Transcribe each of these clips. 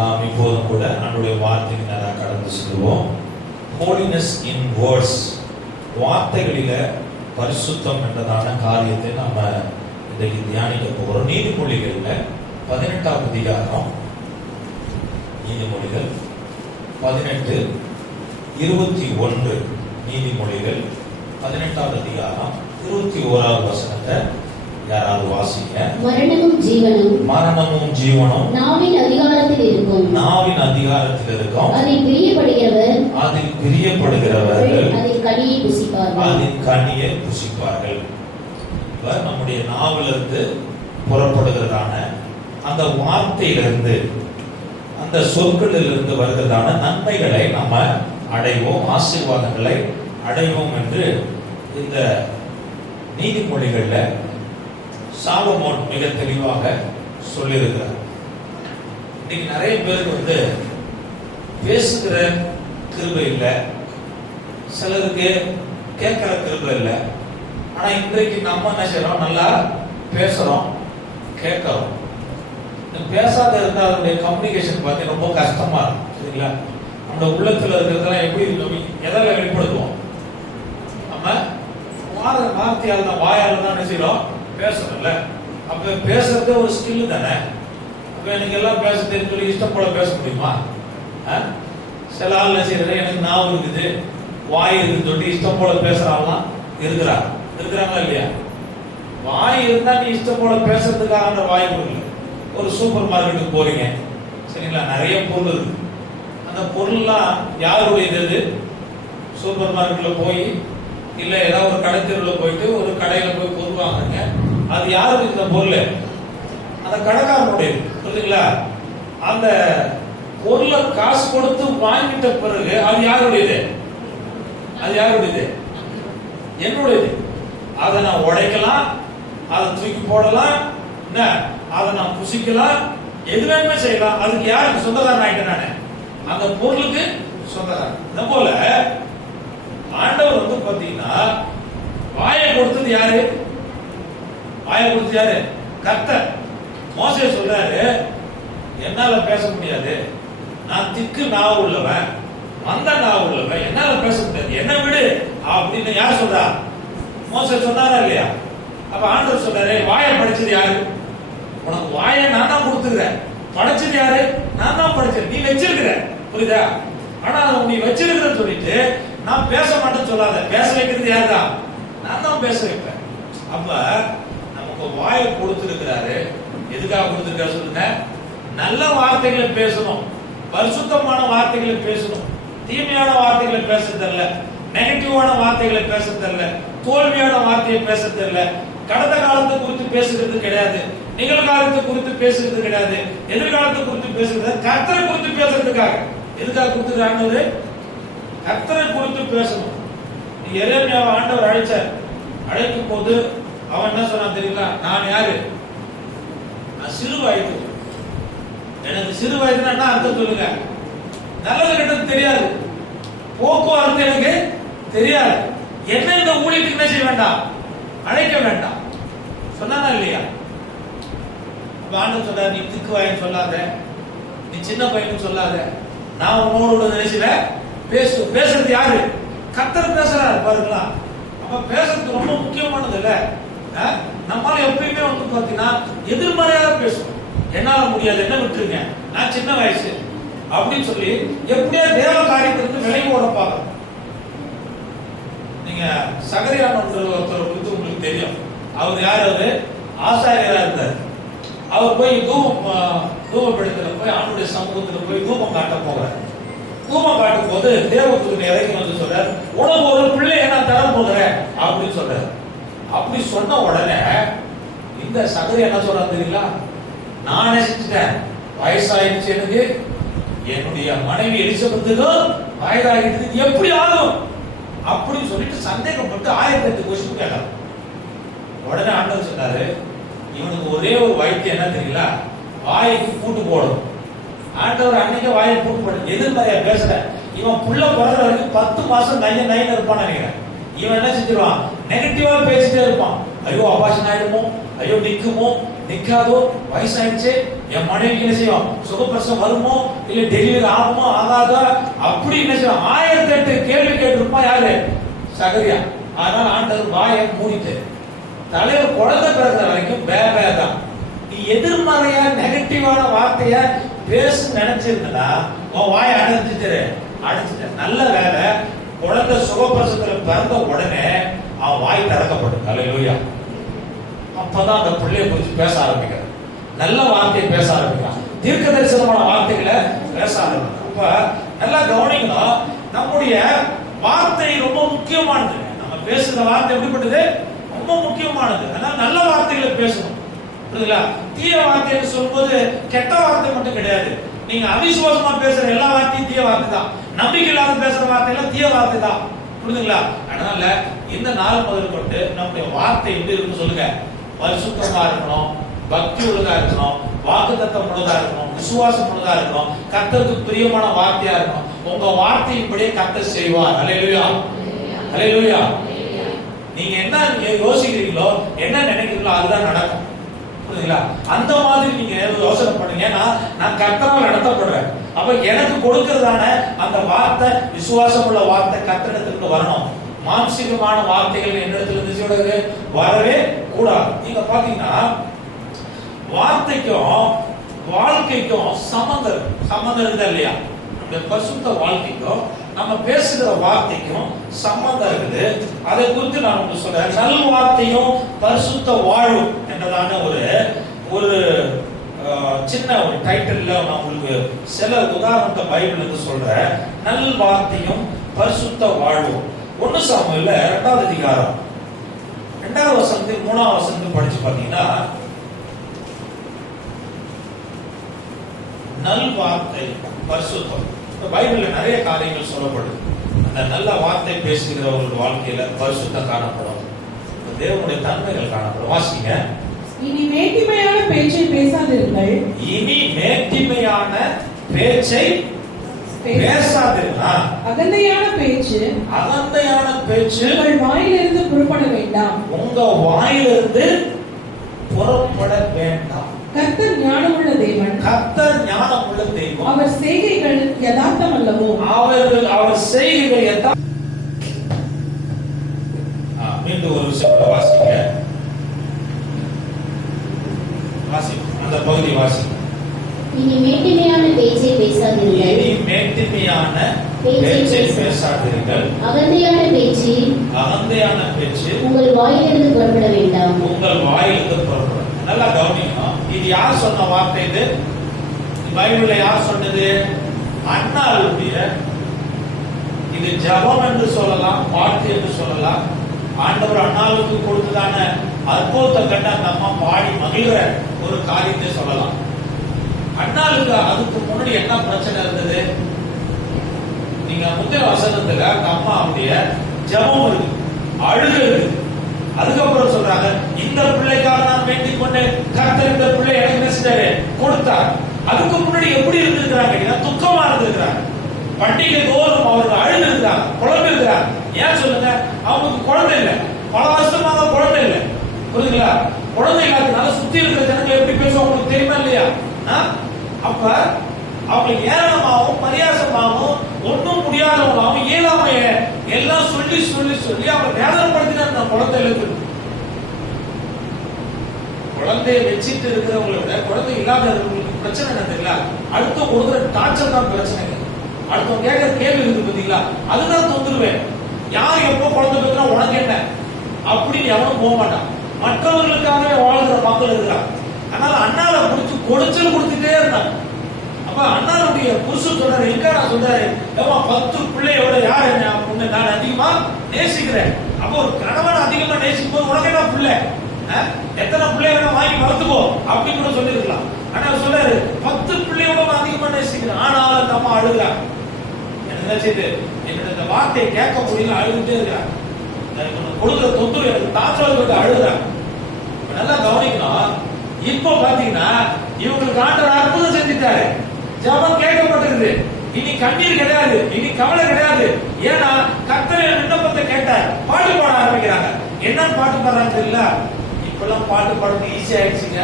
நாம் இப்போதும் கூட நம்முடைய வார்த்தைக்கு நேராக கடந்து செல்வோம். ஹோலினஸ் இன் வேர்ட்ஸ், வார்த்தைகளில பரிசுத்தம் என்றதான காரியத்தை நாம இன்றைக்கு தியானிக்க போகிறோம். நீதிமொழிகள்ல 18ஆம் அதிகாரம், நீதிமொழிகள் 18:21. நீதிமொழிகள் 18ஆம் அதிகாரம் 21வது வசனத்தை யாராவது வாசிங்க. மரணமும் ஜீவனும் நாவின் அதிகாரத்தில் இருக்கும். அதில் பிரியப்படுகிறவர்கள் அதில் கனியை புசிப்பார்கள். நம்முடைய நாவிலிருந்து புறப்படுகிறதான அந்த வார்த்தையிலிருந்து, அந்த சொற்களிலிருந்து வருகிறதான நன்மைகளை நம்ம அடைவோம், ஆசீர்வாதங்களை அடைவோம் என்று இந்த நீதிமொழிகள்ல சாலமோன் மிக தெளிவாக சொல்லியிருக்கிறார். இன்னைக்கு நிறைய பேருக்கு பேசுகிற கிருபை இல்லை, சிலருக்கு கேட்கிற கிருபை இல்லை. ஆனா இன்றைக்கு நம்ம என்ன செய்யறோம்? நல்லா பேசுறோம், கேட்கிறோம். பேசாத இருந்தா அதனுடைய கம்யூனிகேஷன் பார்த்து ரொம்ப கஷ்டமா இருக்கும். சரிங்களா? நம்ம உள்ளத்துல இருக்கிறதெல்லாம் எப்படி எதால வெளிப்படுத்துவோம்? நம்ம வார்த்தையால் தான், வாயால் தான் என்ன செய்யறோம்? பேசுறோம்ல. அப்ப பேசுறது ஒரு ஸ்கில் தானே. அப்ப எனக்கு எல்லாம் பேச தெரிஞ்சு சொல்லி இஷ்டம் போல பேச முடியுமா? சில ஆள் என்ன செய்யறது, எனக்கு நாவு இருக்குது, வாய் இருக்குன்னு சொல்லி இஷ்டம் போல பேசுறாங்களாம் இருக்கிறாங்களா இல்லையா? வாய் இருந்தா நீ இஷ்டம் போல பேசுறதுக்காக வாய்ப்பு இல்லை. ஒரு சூப்பர் மார்க்கெட்டுக்கு போறீங்க, சரிங்களா? நிறைய பொருள் இருக்கு. அந்த பொருள்லாம் யாருடையது? சூப்பர் மார்க்கெட்ல போய் இல்ல ஏதாவது ஒரு கடை தெருவில் போயிட்டு ஒரு கடையில போய் பொருள் வாங்குறீங்க, அது யாருக்கு இந்த பொருள்? அந்த கடைக்காரனுடைய. புரியுதுங்களா? அந்த பொருளை காசு கொடுத்து வாங்கிட்ட பிறகு அது யாருடையது? என்னுடையது. அதை நான் உடைக்கலாம், அதை தூக்கி போடலாம், அதை நான் புசிக்கலாம், எது வேணுமே செய்யலாம். அதுக்கு யாருக்கு சொந்தக்காரன் ஆயிட்டேன் நானு? அந்த பொருளுக்கு சொந்தக்காரன். இந்த போல ஆண்டவர் பாத்தீங்கன்னா வாயை கொடுத்தது யாரு? கர்த்தர். மோசே சொல்றாரு, என்னால பேச முடியாது, நான் திக்கு நாவு உள்ளவன், மந்த நாவு உள்ளவன், என்னால பேச முடியாது, என்ன விடு அப்படின்னு யார் சொல்றா? மோசே சொன்னாரா இல்லையா? அப்ப ஆண்டவர் சொல்றாரு, வாயை படைச்சது யாரு? உனக்கு வாயை நான் தான் கொடுத்துக்கிறேன். படைச்சது யாரு? நான் தான் படைச்சேன். நீ வச்சிருக்கிற, புரியுதா? ஆனா நீ வச்சிருக்கிற சொல்லிட்டு நான் பேச மாட்டேன்னு சொல்லாத. பேச வைக்கிறது யாருதான்? நான் தான் பேச வைப்பேன். அப்ப நமக்கு வாயை கொடுத்திருக்கிறாரு. எதுக்காக கொடுத்திருக்காரு சொல்லுங்க? நல்ல வார்த்தைகளை பேசணும், பரிசுத்தமான வார்த்தைகளை பேசணும், தீமையான வார்த்தைகளை பேச தெரியல, நெகட்டிவான வார்த்தைகளை பேச தெரியல, தோல்வியான வார்த்தையை பேச தெரியல, கடந்த காலத்தை குறித்து பேசுகிறது கிடையாது, நிகழ்காலத்தை குறித்து பேசுறது கிடையாது, எதிர்காலத்தை குறித்து பேசுறது, கர்த்தரை குறித்து பேசுறதுக்காக. எதுக்காக கொடுத்துருக்காங்க? கர்த்தரை குறித்து பேசணும். எரேமியாவை ஆண்டவர் அழைச்சார். அழைக்கும் போது அவன் என்ன சொன்னான் தெரியுங்களா? நான் யாரு? நான் சிறு வயது. எனக்கு சிறு வயதுனா என்ன அர்த்தம் சொல்லுங்க? நல்லது கெட்டது தெரியாது, போக்குவரத்து எனக்கு தெரியாது, என்ன இந்த ஊழியத்துக்கு என்ன செய்ய வேண்டாம்? அழைக்க வேண்டாம் சொன்னா இல்லையா? ஆண்டவர் சொல்றாரு, நீ திக்கு வாயின்னு சொல்லாத, நீ சின்ன பையன் சொல்லாத, நான் உன்னோட நினைச்சுல பேசுறது யாரு? கர்த்தர் பேசுறாரு. பாருங்களா? அப்ப பேசுறது ரொம்ப முக்கியமானது இல்ல. நம்மளால எப்பயுமே பாத்தீங்கன்னா எதிர்மறையாக பேசுவோம். என்னால முடியாது, என்ன விட்டுருங்க, நான் சின்ன வயசு அப்படின்னு சொல்லி எப்படியா தேவ காரியத்திலிருந்து விலகி ஓட பார்க்கணும். நீங்க சகரியான் ஒருத்தர் குறித்து உங்களுக்கு தெரியும். அவர் யாரு? ஆசாரியரா இருந்தார். அவர் போய் தூபப்படுத்தல போய் ஆண்டுடைய சமூகத்துல போய் தூபம் காட்ட போகிறார். தூபம் காட்டும் போது தேவதூதன் இறங்கி வந்து சொல்றார், உனக்கு ஒரு பிள்ளையை நான் தர போகிறேன் அப்படின்னு சொல்றாரு. அப்படி சொன்ன உடனே இந்த சகரி என்ன சொல்றாரு தெரியுங்களா? நான் நினைச்சிட்டேன், வயசாயிடுச்சு, எனக்கு என்னுடைய மனைவி எலிசபெத்துக்கும் வயதாகிட்டு, எப்படி ஆகும் அப்படின்னு சொல்லிட்டு சந்தேகப்பட்டு 1008 கொஸ்டின் கேட்டார். உடனே ஆண்டவர் சொன்னாரு, இவனுக்கு ஒரே ஒரு வைத்தியம் என்ன தெரியல, வாய்க்கு பூட்டு போடும். ஆண்டவர் அன்னைக்கு வாயை பூட்டு போடு. எதிர்மறையா பேசுற இவன் புள்ள பிறகுற வரைக்கும் 10 மாசம் நைன் இருப்பான்னு நினைக்கிறேன். இவன் என்ன செஞ்சிருவான்? நெகட்டிவா பேசிட்டே இருப்பான். ஐயோ அபாஷன் ஆயிடுமோ, ஐயோ நிக்குமோ, நிக்காதோ, வயசாயிடுச்சு, என் மனைவிக்கு என்ன செய்யும், சுகப்பிரசவம் வருமோ இல்ல டெலிவரி ஆகுமோ ஆகாதா, அப்படி என்ன செய்யும் 1008 கேள்வி கேட்டிருப்பான் யாரு, சகரியா. அதனால ஆண்டவர் வாயை மூடிட்டு, தலைவர் குழந்தை பிறந்த வரைக்கும் பேபே தான். நீ எதிர்மறையா நெகட்டிவான வார்த்தைய பேசு நினைச்சிருந்தா உன் வாயை அடைச்சிட்டு. நல்ல வேலை, குழந்தை சுகப்பிரசவத்துல பிறந்த உடனே அவன் வாய் திறக்கப்படும். அல்லேலூயா. அப்பதான் அந்த பிள்ளைய குறித்து பேச ஆரம்பிக்கிறான், நல்ல வார்த்தையை பேச ஆரம்பிக்கிறான், தீர்க்க தரிசனமான வார்த்தைகளை பேச ஆரம்பிக்கிறான். அப்ப நல்லா கவனிக்கணும், நம்முடைய வார்த்தை ரொம்ப முக்கியமானது. நம்ம பேசுற வார்த்தை எப்படிப்பட்டது, ரொம்ப முக்கியமானது. அதனால நல்ல வார்த்தைகளை பேசணும். புரியுதுங்களா? தீய வார்த்தைன்னு சொல்லும்போது கெட்ட வார்த்தை மட்டும் கிடையாது. நீங்க அவிசுவாசமா பேசுற எல்லா வார்த்தையும் தீய வார்த்தை தான். நம்பிக்கை இல்லாத பேசுற வார்த்தை எல்லாம் தீய வார்த்தை தான். புரியுதுங்களா? அதனால இந்த நாள் முதல் கொண்டு நம்முடைய வார்த்தை எப்படி இருக்குன்னு சொல்லுங்க. பரிசுத்தமா இருக்கணும், பக்தி உள்ளதா இருக்கணும், வாக்குத்தத்தம் உள்ளதா இருக்கணும், விசுவாசம் உள்ளதா இருக்கணும், கர்த்தருக்கு பிரியமான வார்த்தையா இருக்கணும். உங்க வார்த்தையின்படியே கர்த்தர் செய்வார். அல்லேலூயா, அல்லேலூயா. நீங்க என்ன யோசிக்கிறீங்களோ, என்ன நினைக்கிறீங்களோ அதுதான் நடக்கும். புரியுதுங்களா? அந்த மாதிரி நீங்க யோசனை பண்ணுங்க. நான் கர்த்தரால் நடத்தப்படுறேன். அப்ப எனக்கு கொடுக்கிறதான அந்த வார்த்தை விசுவாசம் உள்ள வார்த்தை கர்த்தரிடத்திற்கு வரணும். மாம்சீகமான வார்த்தைகள் என்னிடத்துல இருந்து வரவே கூடாது. நீங்க பாத்தீங்கன்னா வார்த்தைக்கும் வாழ்க்கைக்கும் சம்பந்தம் இருக்குதா இல்லையா? இந்த பரிசுத்த வாழ்க்கைக்கும் நம்ம பேசுகிற வார்த்தைக்கும் சம்பந்தம் இருக்குது. அதை குறித்து நான் உங்களுக்கு சொல்றேன். நல் வார்த்தையும் பரிசுத்த வாழ்வு என்றதான ஒரு சின்ன ஒரு டைட்டில்ல நான் உங்களுக்கு சில உதாரணத்தை பைபிள்ல இருந்து சொல்றேன். நல் வார்த்தையும் பரிசுத்த வாழ்வும். 1 சாமுவேல்ல 2வது அதிகாரம் 2வது வசனத்தில் 3வது வசனத்தை படிச்சு பாத்தீங்கன்னா, நல் வார்த்தை பரிசுத்தம். பைபிள்ல நிறைய காரியங்கள் சொல்லப்படுது. அந்த நல்ல வார்த்தை பேசுகிறவர்கள் வாழ்க்கையில பரிசுத்தம் காணப்படும், தேவனுடைய தன்மைகள் காணப்படும். வாசிங்க. இனி மேட்டிமையான பேச்சை பேசாதிருங்கள். இனி மேட்டிமையான பேச்சை பேசாதிருங்கள். அகந்தையான பேச்சு உங்கள் வாயிலிருந்து புறப்பட வேண்டாம். உங்க வாயிலிருந்து புறப்பட வேண்டாம். கர்த்தர் ஞானமுள்ள தேவன். அவர் செய்கைகள் யதார்த்தம் அல்லவோ? அவர் செய்கைகள் யதார்த்தம். மீண்டும் ஒரு விஷயம் வாசிங்க. அந்த பகுதி வாசிங்க. இனி மேட்டிமையான பேச்சை பேசாதீர்கள். அகந்தையான பேச்சு உங்கள் வாயிலிருந்து புறப்பட வேண்டாம். நல்லா கவனிக்கணும். இது யார் சொன்ன வார்த்தை? இது பைபிள்ல யார் சொன்னது? அன்னாளுடைய. இது ஜெபம் என்று சொல்லலாம், பாட்டு என்று சொல்லலாம். ஆண்டவர் அண்ணாவுக்கு கொடுத்ததான அற்புதத்தை கண்ட அந்த அம்மா பாடி மகிழ்ற ஒரு காரியத்தை சொல்லலாம். அண்ணாளுக்கு அதுக்கு முன்னாடி என்ன பிரச்சனை இருந்தது? நீங்க முந்தைய வசனத்துல அந்த அம்மாவுடைய ஜெபம் இருக்கு, அழுகு இருக்கு. அதுக்கப்புறம் சொல்றாங்க, இந்த பிள்ளைக்காக நான் வேண்டிக் கொண்டேன், கர்த்தர் இந்த பிள்ளை எனக்கு நினைச்சாரு கொடுத்தார். அதுக்கு முன்னாடி எப்படி இருந்திருக்கிறாங்க? துக்கமா இருந்திருக்கிறாங்க. பண்டிகை தோறும் அவர்கள் அழுது இருக்கிறாங்க, குழந்தை இருக்கிறாங்க. ஏன் சொல்லுங்க? அவங்களுக்கு குழந்தை இல்லை, பல வருஷமாக குழந்தை இல்லை. புரியுதுங்களா? குழந்தை இல்லாதனால சுத்தி இருக்கிற ஜனங்கள் எப்படி பேசுவோம் உங்களுக்கு தெரியுமா இல்லையா? அப்ப அவங்களுக்கு ஏளனமாகவும் பரியாசமாகவும் ஒன்றும் முடியாதவங்களாகவும் இயலாமைய எல்லாம் சொல்லி சொல்லி சொல்லி அவங்க வேதனைப்படுத்தின அந்த குழந்தைகளுக்கு. குழந்தைய வச்சிட்டு இருக்கிறவங்களை விட குழந்தை இல்லாத இருக்கிறவங்களுக்கு பிரச்சனை என்ன தெரியல? அடுத்த ஒரு டார்ச்சர் தான் பிரச்சனைங்க. அடுத்தவங்க கேட்கிற கேள்வி இருக்கு பாத்தீங்களா? அதுதான் தொந்துருவேன். யார் எப்போ குழந்தை பெற்றா உனக்கு என்ன அப்படின்னு எவனும் போக மாட்டான். மற்றவர்களுக்காகவே வாழ்கிற மக்கள் இருக்கிறாங்க. அதனால அண்ணாவை பிடிச்சி கொடுச்சல் கொடுத்துட்டே இருந்தாங்க. அப்ப அண்ணாவுடைய புருஷன் சொல்றாரு, எங்க நான் சொல்றாரு, 10 பிள்ளையோட யார் என்ன நான் அதிகமா நேசிக்கிறேன். அப்போ ஒரு கணவன் அதிகமா நேசிக்கும் போது உனக்கு என்ன பிள்ளை, எத்தனை பிள்ளை வேணும் வாங்கி வளர்த்துக்கோ அப்படின்னு கூட சொல்லிருக்கலாம். ஆனா சொல்றாரு 10 பிள்ளையோட அதிகமா நேசிக்கிறேன். ஆனாலும் அந்த அம்மா அழுகிறாங்க. எனக்கு நினைச்சது என்னோட இந்த வார்த்தையை கேட்க முடியல, அழுதுட்டே இருக்கிறாங்க. கொடுக்குற தொந்தரவு எனக்கு தாற்றல் அழுகிறாங்க. நல்லா கவனிக்கணும். இப்போ பாத்தீங்கன்னா இவங்களுக்கு ஆண்டவர் அற்புதம் செஞ்சுட்டாரு, ஜெபம் கேட்கப்பட்டிருக்குது. இனி கண்ணீர் கிடையாது, இனி கவலை கிடையாது. ஏன்னா கர்த்தர் விண்ணப்பத்தை கேட்டார். பாட்டு பாட ஆரம்பிக்கிறாங்க. என்ன பாட்டு பாடுறாங்க தெரியல? இப்பெல்லாம் பாட்டு பாடுறது ஈஸி ஆயிடுச்சுங்க.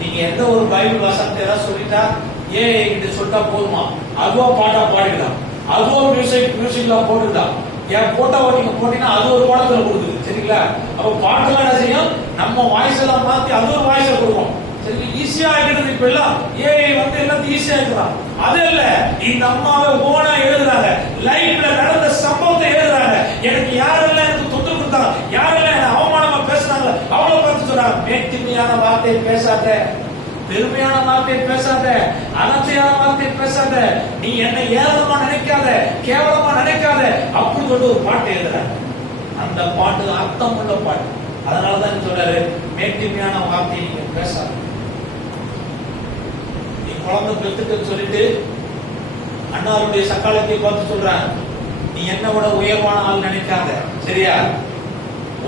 நீங்க எந்த ஒரு பைபிள் வசனத்தை ஏதாவது சொல்லிட்டா கிட்ட சொல்லிட்டா போதுமா? அதுவா பாட்டா பாடிடலாம், அதுவா மியூசிக்லாம் போட்டுதான். என் போட்டோவை நீங்க போட்டீங்கன்னா அது ஒரு பாடத்துல கொடுக்குது, சரிங்களா? அப்ப பாட்டெல்லாம் என்ன செய்யும்? நம்ம வாய்ஸ் எல்லாம் மாத்தி அது ஒரு வாய்ஸை கொடுக்கும். சரி, ஈஸியா ஆகிடுது. இப்ப எல்லாம் ஏஐ வந்து எல்லாத்தையும் ஈஸியா இருக்கிறான். அது இல்ல, இந்த அம்மாவை ஓனா எழுதுறாங்க, லைஃப்ல நடந்த சம்பவத்தை எழுதுறாங்க. எனக்கு யாரெல்லாம் எனக்கு தொந்தரவு கொடுத்தாங்க, யாரெல்லாம் என்ன அவமானமா பேசுறாங்க, அவங்கள பார்த்து சொல்றாங்க, மேட்டிமையான வார்த்தையை பேசாத, பெருமையான வார்த்தையை பேசாத, அனர்த்தையான வார்த்தையை பேசாத, நீ என்னை ஏளனமா நினைக்காத, கேவலமா நினைக்காத, அப்படின்னு சொல்லிட்டு ஒரு பாட்டு எழுதுறாங்க. அந்த பாட்டு அர்த்தம் உள்ள பாட்டு. அதனாலதான் சொல்றாரு, மேட்டிமையான வார்த்தையை நீங்க பேசாத. நீ குழந்தை பெற்றுக்க சொல்லிட்டு அண்ணாருடைய சக்காலத்தை பார்த்து சொல்றாங்க, நீ என்ன விட உயர்வான ஆள் நினைக்காத, சரியா?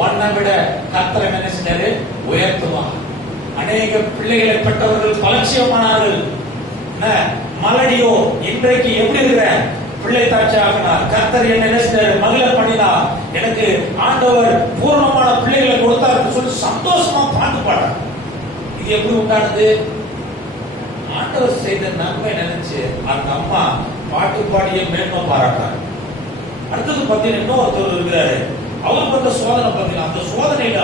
உன்னை விட கர்த்தர் என்ன செஞ்சாரு? உயர்த்துவான். அநேக பிள்ளைகளை பெற்றவர்கள் பலட்சியமானார்கள். மலடியோ இன்றைக்கு எப்படி இருக்கிற பிள்ளை தாட்சி ஆகினார். கர்த்தர் என்ன செஞ்சாரு? மகளை பண்ணினார். எனக்கு ஆண்டவர் பூர்ணமான பிள்ளைகளை கொடுத்தார் சொல்லி சந்தோஷமா பாட்டு பாடுறார். இது எப்படி உண்டானது? ஆண்டவர் செய்த நன்மை நினைச்சு அந்த அம்மா பாட்டு பாடிய மேன்மை பாராட்டார். அடுத்தது பார்த்தீங்கன்னா இன்னொருத்தர் இருக்கிறாரு, அவருக்கு வந்த சோதனை பார்த்தீங்கன்னா, அந்த சோதனையில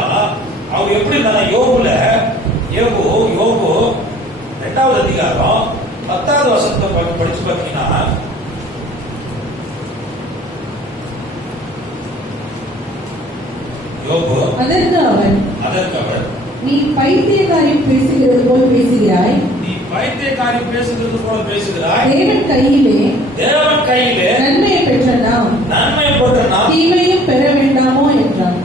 அவர் எப்படி யோபு 2வது அதிகாரம் 10வது வசனத்தை படிச்சு பார்த்தீங்கன்னா, யோபு அதற்கு அவர் நீ பைத்தியக்காரி பேசுகிறது போல் பேசுகிறாய், தேவன் கையிலே நன்மையை பெற்ற நாம் தீமையும் பெற வேண்டாமோ என்றான்.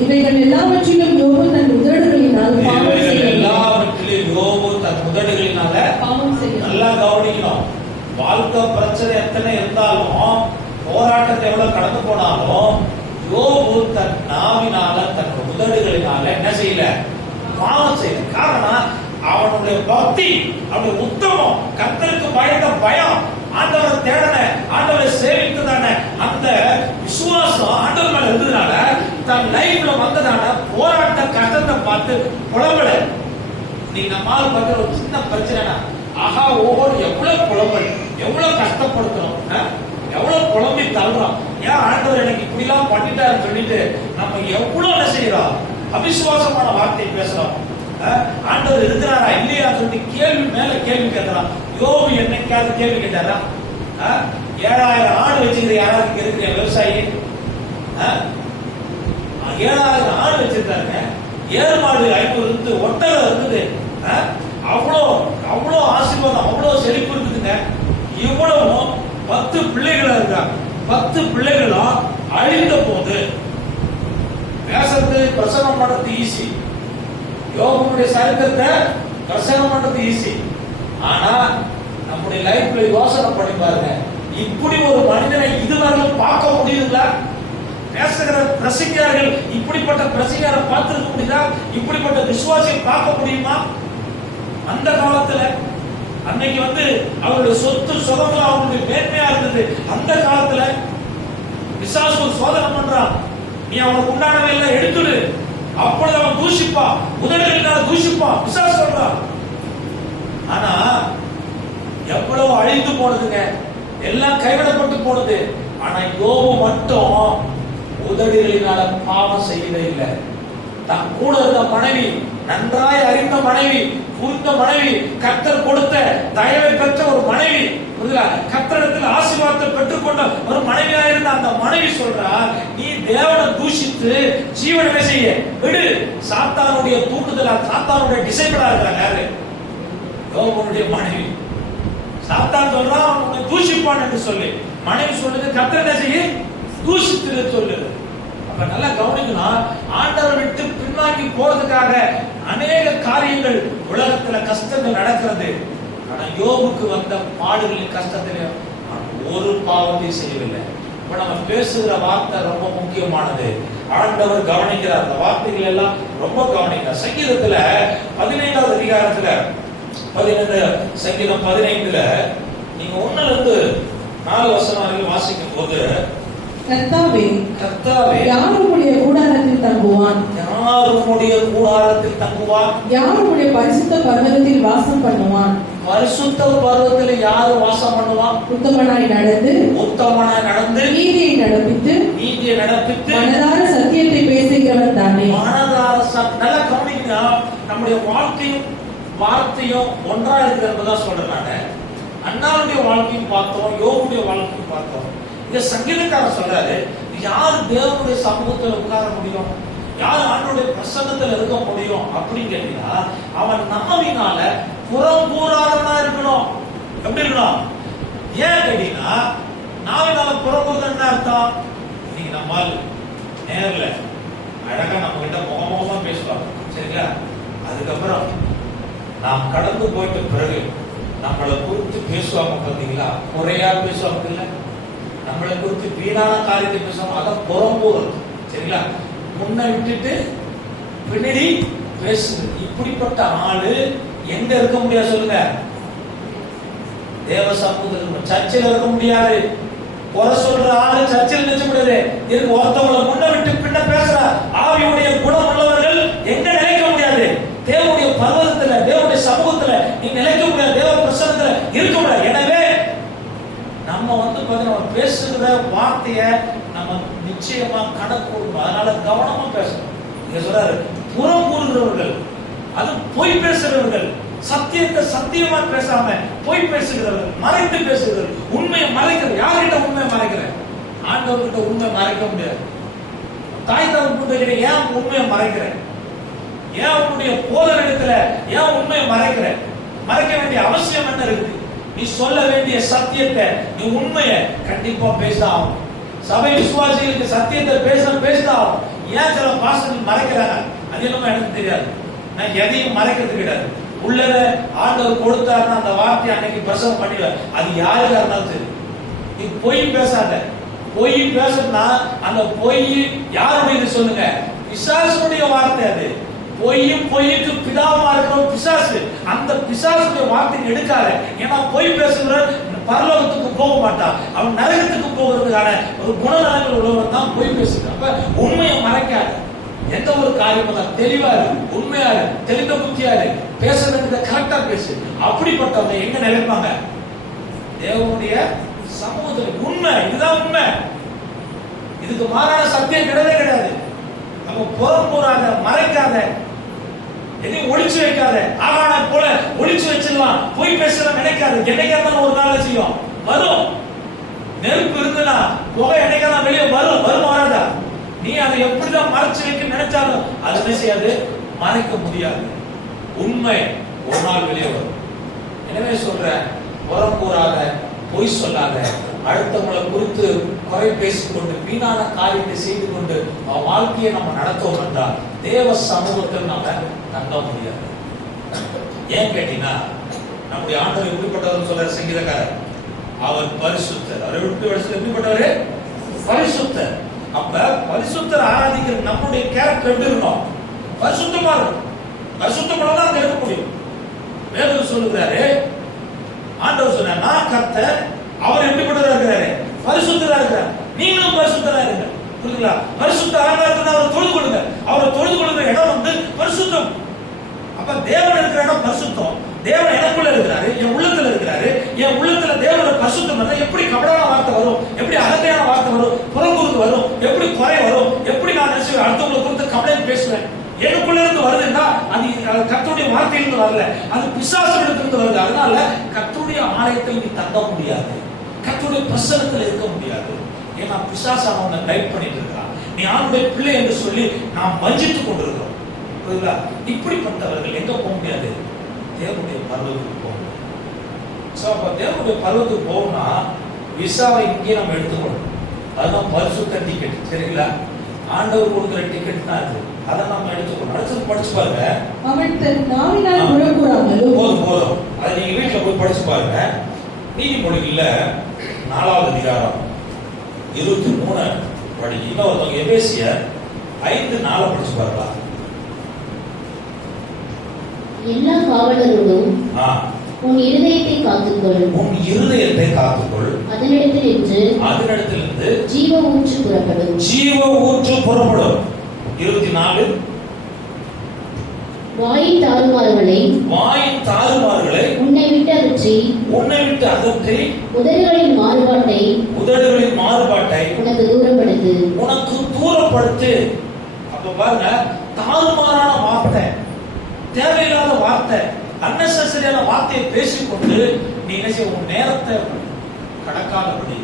இவைகள் எல்லாவற்றிலும் யோபு தன் உதடுகளினால் பாவம் செய்தார். நல்லா கவனிக்கணும். வாழ்க்கை பிரச்சனை எத்தனை இருந்தாலும், போராட்டத்தை எவ்வளவு கடந்து போனாலும், யோபு தன் நாவினால தன் உதடுகளினால என்ன செய்யல? பாவம் செய்யல. காரணம் அவனுடைய பக்தி, அவனுடைய உத்தமம், கர்த்தருக்கு பயந்த பயம், ஆண்டவரை தேடன, ஆண்டவரை சேவித்ததான அந்த விசுவாசம் ஆண்டவர் மேல இருந்ததுனால தன் லைஃப்ல வந்ததான போராட்ட கஷ்டத்தை பார்த்து புலம்பல. நீ நம்மால் பார்க்கிற ஒரு சின்ன பிரச்சனை, ஆஹா ஓஹோடு எவ்வளவு புலம்பல், எவ்வளவு கஷ்டப்படுத்துறோம், எவ்வளவு புலம்பி தள்ளுறோம். ஏன் ஆண்டவர் எனக்கு இப்படி எல்லாம் பண்ணிட்டாருன்னு சொல்லிட்டு நம்ம எவ்வளவு என்ன செய்யறோம்? அவிசுவாசமான வார்த்தை பேசுறோம். ஆண்டவர் இருக்கிறாரா இல்லையா சொல்லி கேள்வி மேல கேள்வி கேட்கிறான். யோபு என்னைக்காவது கேள்வி கேட்டாரா? 7000 ஆடு வச்சுக்கிற யாராவது இருக்கிற விவசாயி 7000 ஆடு வச்சிருக்காருங்க. 7 மாடு 500 இருந்து, ஒட்டகம் இருக்குது. அவ்வளோ ஆசீர்வாதம், அவ்வளோ செழிப்பு இருக்குதுங்க. இவ்வளவும் 10 பிள்ளைகளா இருக்காங்க. 10 பிள்ளைகளும் அழிந்த போது பேசுறது, பிரசங்கம் பண்றது ஈஸி. யோகனுடைய சரித்திரத்தை பிரசங்கம் பண்றது ஈஸி. ஆனா நம்முடைய லைஃப்ல யோசனை பண்ணி பாருங்க, இப்படி ஒரு மனிதனை இதுவரையும் பார்க்க முடியுங்களா? பேசுகிற பிரசங்கியார்கள் இப்படிப்பட்ட பிரசங்கியாரை பார்த்திருக்க முடியுதா? இப்படிப்பட்ட விசுவாசியை பார்க்க முடியுமா? அந்த காலத்துல அன்னைக்கு அவருடைய சொத்து சுதந்திரம் அவங்களுடைய மேன்மையா இருந்தது. அந்த காலத்துல பிசாசு ஒரு சோதனை பண்றான், நீ அவனுக்கு உண்டானவை எல்லாம் எடுத்துடு, அப்பொழுது அவன் தூஷிப்பா, உதடுகளினால் தூஷிப்பா, பிசாசு சொல்றான். ஆனா எவ்வளவு அழிந்து போனதுங்க, எல்லாம் கைவிடப்பட்டு போனது. ஆனா யோபு மட்டும் உதடுகளினால பாவம் செய்யவே இல்லை. தன் கூட இருந்த மனைவி, நன்றாய் அறிந்த மனைவி, புரிந்த மனைவி, கர்த்தர் கொடுத்த தயவை பெற்ற ஒரு மனைவி, கர்த்தரிடத்தில் ஆசீர்வாதத்தை பெற்றுக்கொண்ட ஒரு மனைவியா இருந்த அந்த மனைவி சொல்றா, நீ தேவனை தூஷித்து ஜீவனை செய்ய விடு. சாத்தானுடைய தூண்டுதலா, சாத்தானுடைய டிசைபிளா இருக்கிறாங்க யாரு? யோபுடைய மனைவி. சாத்தான் சொல்றான் உன்னை தூஷிப்பான் என்று சொல்லி, மனைவி சொல்லுது கர்த்தர் என்ன செய்ய தூஷித்து சொல்லுது. அப்ப நல்லா கவனிக்கணும், ஆண்டவர் விட்டு பின்னாக்கி போறதுக்காக அநேக காரியங்கள் உலகத்துல கஷ்டங்கள் நடக்கிறது. ஆனா யோபுக்கு வந்த பாடுகளின் கஷ்டத்துல ஒரு பாவத்தை செய்யவில்லை. இப்ப நம்ம பேசுகிற வார்த்தை ரொம்ப முக்கியமானது. ஆண்டவர் கவனிக்கிறார், அந்த வார்த்தைகள் எல்லாம் ரொம்ப கவனிக்கிறார். சங்கீதத்துல 15வது அதிகாரத்துல 15 சங்கீதம் 15ல நீங்க 1ல இருந்து 4 வசனம் வரைக்கும் வாசிக்கும் போது, கர்த்தாவே யார் உம்முடைய கூடாரத்தில் தங்குவான்? யார் உம்முடைய கூடாரத்தில் தங்குவார்? யார் உம்முடைய பரிசுத்த பர்வதத்தில் வாசம் பண்ணுவான்? பரிசுத்த பர்வதத்தில் யார் வாசம் பண்ணுவான்? உத்தமனாய் நடந்து நீதியை நடப்பித்து மனதார சத்தியத்தை பேசுகிறவன் தானே. நல்லா கவனிக்கா, நம்முடைய வாழ்க்கையும் வார்த்தையும் ஒன்றா இருக்கிறது சொல்றேன். நானு அண்ணாவுடைய வாழ்க்கையும் பார்த்தோம், யோகுடைய வாழ்க்கையும் பார்த்தோம். இந்த சங்கீதக்காரர் சொல்றாரு, யார் தேவனுடைய சமூகத்தில் உட்கார முடியும், யார் ஆண்டவருடைய பிரசன்னத்தில் இருக்க முடியும் அப்படின்னு கேட்டீங்கன்னா, அவன் நாவினால புறம் கூறாதவனா இருக்கணும். எப்படி இருக்கணும்? ஏன் கேட்டீங்கன்னா, நாவினால புறம் கூறுறது என்ன அர்த்தம்? நீங்க நம்மால் நேர்ல அழகா நம்ம கிட்ட முகமுகமா பேசுவாங்க, சரிங்களா? அதுக்கப்புறம் நாம் கடந்து போயிட்ட பிறகு நம்மளை குறித்து பேசுவாங்க, பார்த்தீங்களா? குறையா பேசுவாங்க, இல்ல நம்மளை குறித்து வீணான காரியத்தை பேசுவாங்க, அதான் புறம் கூறுறது, சரிங்களா? முன்ன விட்டுட்டு பின்னாடி பேசுது. இப்படிப்பட்ட ஆளு எங்க இருக்க முடியாது சொல்லுங்க? தேவ சமூகத்தில் சர்ச்சில் இருக்க முடியாது. குறை சொல்ற ஆளு சர்ச்சில் நிற்க முடியாது. இதுக்கு ஒருத்தவங்களை முன்ன விட்டு பின்ன பேசுற ஆவியுடைய குணம் உள்ளவர்கள் எங்க நிலைக்க முடியாது? தேவனுடைய பர்வதத்துல, தேவனுடைய சமூகத்துல நீ நிலைக்க முடியாது, தேவ பிரசன்னத்துல இருக்க முடியாது. எனவே நம்ம பாத்தீங்கன்னா பேசுகிற வார்த்தைய நம்ம நிச்சயமா கணக்கு கொடுக்கணும். அதனால கவனமா பேசணும். இங்க சொல்றாரு, புறம் கூறுகிறவர்கள், அது பொய் பேசுகிறவர்கள், சத்தியத்தை சத்தியமா பேசாம பொய் பேசுகிறவர்கள், மறைத்து பேசுகிறவர்கள், உண்மையை மறைக்கிறது. யார்கிட்ட உண்மையை மறைக்கிற? ஆண்டவர்கிட்ட உண்மை மறைக்க முடியாது. தாய் தகப்பன்கிட்ட ஏன் உண்மையை மறைக்கிற? ஏன் உன்னுடைய போதகத்துல ஏன் உண்மையை மறைக்கிற? மறைக்க வேண்டிய அவசியம் என்ன இருக்கு? நீ சொல்ல வேண்டிய சத்தியத்தை, நீ உண்மையை கண்டிப்பா பேசலாம். சபை விசுவாசிகளுக்கு சத்தியத்தை பேசலாம். ஏன் சில பாஸ்டர்கள் மறைக்கிறாங்க? அது என்னமோ எனக்கு தெரியாது. நான் எதையும் மறைக்கிறது கிடையாது. உள்ளத ஆண்டவர் கொடுத்தாருன்னா அந்த வார்த்தையை அன்னைக்கு பிரசவம் பண்ணிடுவார். அது யாருக்கா இருந்தாலும் சரி. நீ பொய் பேசாத. பொய் பேசணும்னா அந்த பொய் யாருடைய சொல்லுங்க? பிசாசுடைய வார்த்தை. அது பொய்க்கு பிதாவா இருக்கிற பிசாசு. அந்த பிசாசுடைய வார்த்தை எடுக்காத. ஏன்னா பொய் பேசுகிற பரலோகத்துக்கு போக மாட்டான், அவன் நரகத்துக்கு போகிறதுக்கான ஒரு குணநலங்கள் உள்ளவன் தான் பொய் பேசுகிறான். அப்ப உண்மையை மறைக்காது. எந்த ஒரு காரியமும் தெளிவாரு, உண்மையாரு, தெளிந்த புத்தியாரு, பேச வேண்டியதை கரெக்டா பேசு. அப்படிப்பட்டவங்க எங்க நிலைப்பாங்க? தேவனுடைய சமூகத்தில். உண்மை, இதுதான் உண்மை. இதுக்கு மாறான சத்தியம் கிடையவே கிடையாது. நம்ம புறம் கூறாத, மறைக்காத, எதையும் ஒளிச்சு வைக்காத. ஆகான போல ஒளிச்சு வச்சிடலாம், பொய் பேசலாம் நினைக்காது. என்னைக்காவது ஒரு நாள் செய்யும், வரும். நெருப்பு இருந்துனா புகை என்னைக்காவது வெளியே வரும் வராதா? நீ அதை எப்படிதான் மறைச்சு வைக்க நினைச்சாலும் அது என்ன செய்யாது, மறைக்க முடியாது. உண்மை ஒரு நாள் வெளியே வரும். எனவே சொல்றேன், புறம் கூறாத, பொய் சொல்லாத, அடுத்தவங்களை குறித்து குறை பேசிக்கொண்டு வீணான காரியத்தை செய்து கொண்டு அவன் வாழ்க்கையை நம்ம நடத்தோம் என்றால் தேவ சமூகத்தில் நம்ம தங்க முடியாது. ஏன் கேட்டீங்கன்னா, நம்முடைய ஆண்டவர் எப்படிப்பட்டவர் சொல்ற சங்கீதக்காரர், அவர் பரிசுத்தர். அவர் எப்படிப்பட்டவரு? பரிசுத்தர். அப்ப பரிசுத்தர் ஆராதிக்கிற நம்முடைய கேரக்டர் எப்படி இருக்கணும்? பரிசுத்தமா இருக்கும். பரிசுத்தமாக அங்க இருக்க முடியும். வேதம் சொல்லுகிறாரு, ஆண்டவர் சொன்ன, நான் கர்த்தர், அவர் எப்படிப்பட்டவரா இருக்கிறாரு? பரிசுத்தரா இருக்கிறார். நீங்களும் பரிசுத்தரா இருங்க. புரியுதுங்களா? பரிசுத்த அலங்காரத்தை அவரை தொழுது கொள்ளுங்க. அவரை தொழுது கொள்ளுகிற இடம் பரிசுத்தம். அப்ப தேவன் இருக்கிற இடம் பரிசுத்தம். தேவன் எனக்குள்ள இருக்கிறாரு, என் உள்ளத்துல இருக்கிறாரு. என் உள்ளத்துல தேவனோட பரிசுத்தம் இருந்தா எப்படி கபடான வார்த்தை வரும்? எப்படி அகந்தையான வார்த்தை வரும்? புறங்குறுது வரும்? எப்படி குறை வரும்? எப்படி நான் நினைச்சு அடுத்தவங்களை குறித்து கம்ப்ளைண்ட் பேசுவேன்? எனக்குள்ள இருந்து வருதுன்னா அது கர்த்தருடைய வார்த்தையிலிருந்து வரல, அது பிசாசுகளிடத்திலிருந்து வருது. அதனால கர்த்தருடைய ஆலயத்தில் நீ தங்க முடியாது, கர்த்தருடைய பிரசன்னத்தில் இருக்க முடியாது. ஏன்னா பிசாசு அவனை கைட் பண்ணிட்டு இருக்கான். நீ ஆண்டுடைய பிள்ளை என்று சொல்லி நாம் வஞ்சித்துக் கொண்டிருக்கிறோம். புரியுதா? இப்படிப்பட்டவர்கள் எங்க போக முடியாது? தேவனுடைய பர்வத்துக்கு போகணும். அப்ப தேவனுடைய பர்வத்துக்கு போகணும்னா விசாவை இங்கே நம்ம எடுத்துக்கணும். அதுதான் பரிசுத்த டிக்கெட், சரிங்களா? ஆண்டவர் கொடுக்கிற டிக்கெட் தான் அது. அதை நம்ம எடுத்துக்கணும். அடுத்து படிச்சு பாருங்க. அவன் தன் நாவினால் புறம் கூறாமலும். போதும். அதை நீங்க வீட்டுல போய் படிச்சு பாருங்க. நீதிமொழிகள்ல 4வது அதிகாரம் 23 படி. இன்னொருத்தவங்க எபேசியர் 5:4 படிச்சு பாருங்களா. எல்லா காவலரோடும் உன் இருதயத்தை காத்துக்கொள். உன் இருதயத்தை காத்துக்கொள். அதனிடத்திலிருந்து ஜீவ ஊற்று புறப்படும். ஜீவ ஊற்று புறப்படும். 24 வாயின் தாறுமாறுகளை உன்னை விட்டு அகற்றி உதடுகளின் மாறுபாட்டை உனக்கு தூரப்படுத்து. அப்ப பாருங்க, தாறுமாறான வார்த்தை, தேவையில்லாத வார்த்தை, அன்னெசரியான வார்த்தையை பேசிக்கொண்டு நீ என்ன செய்ய, உன் நேரத்தை கடக்காதபடி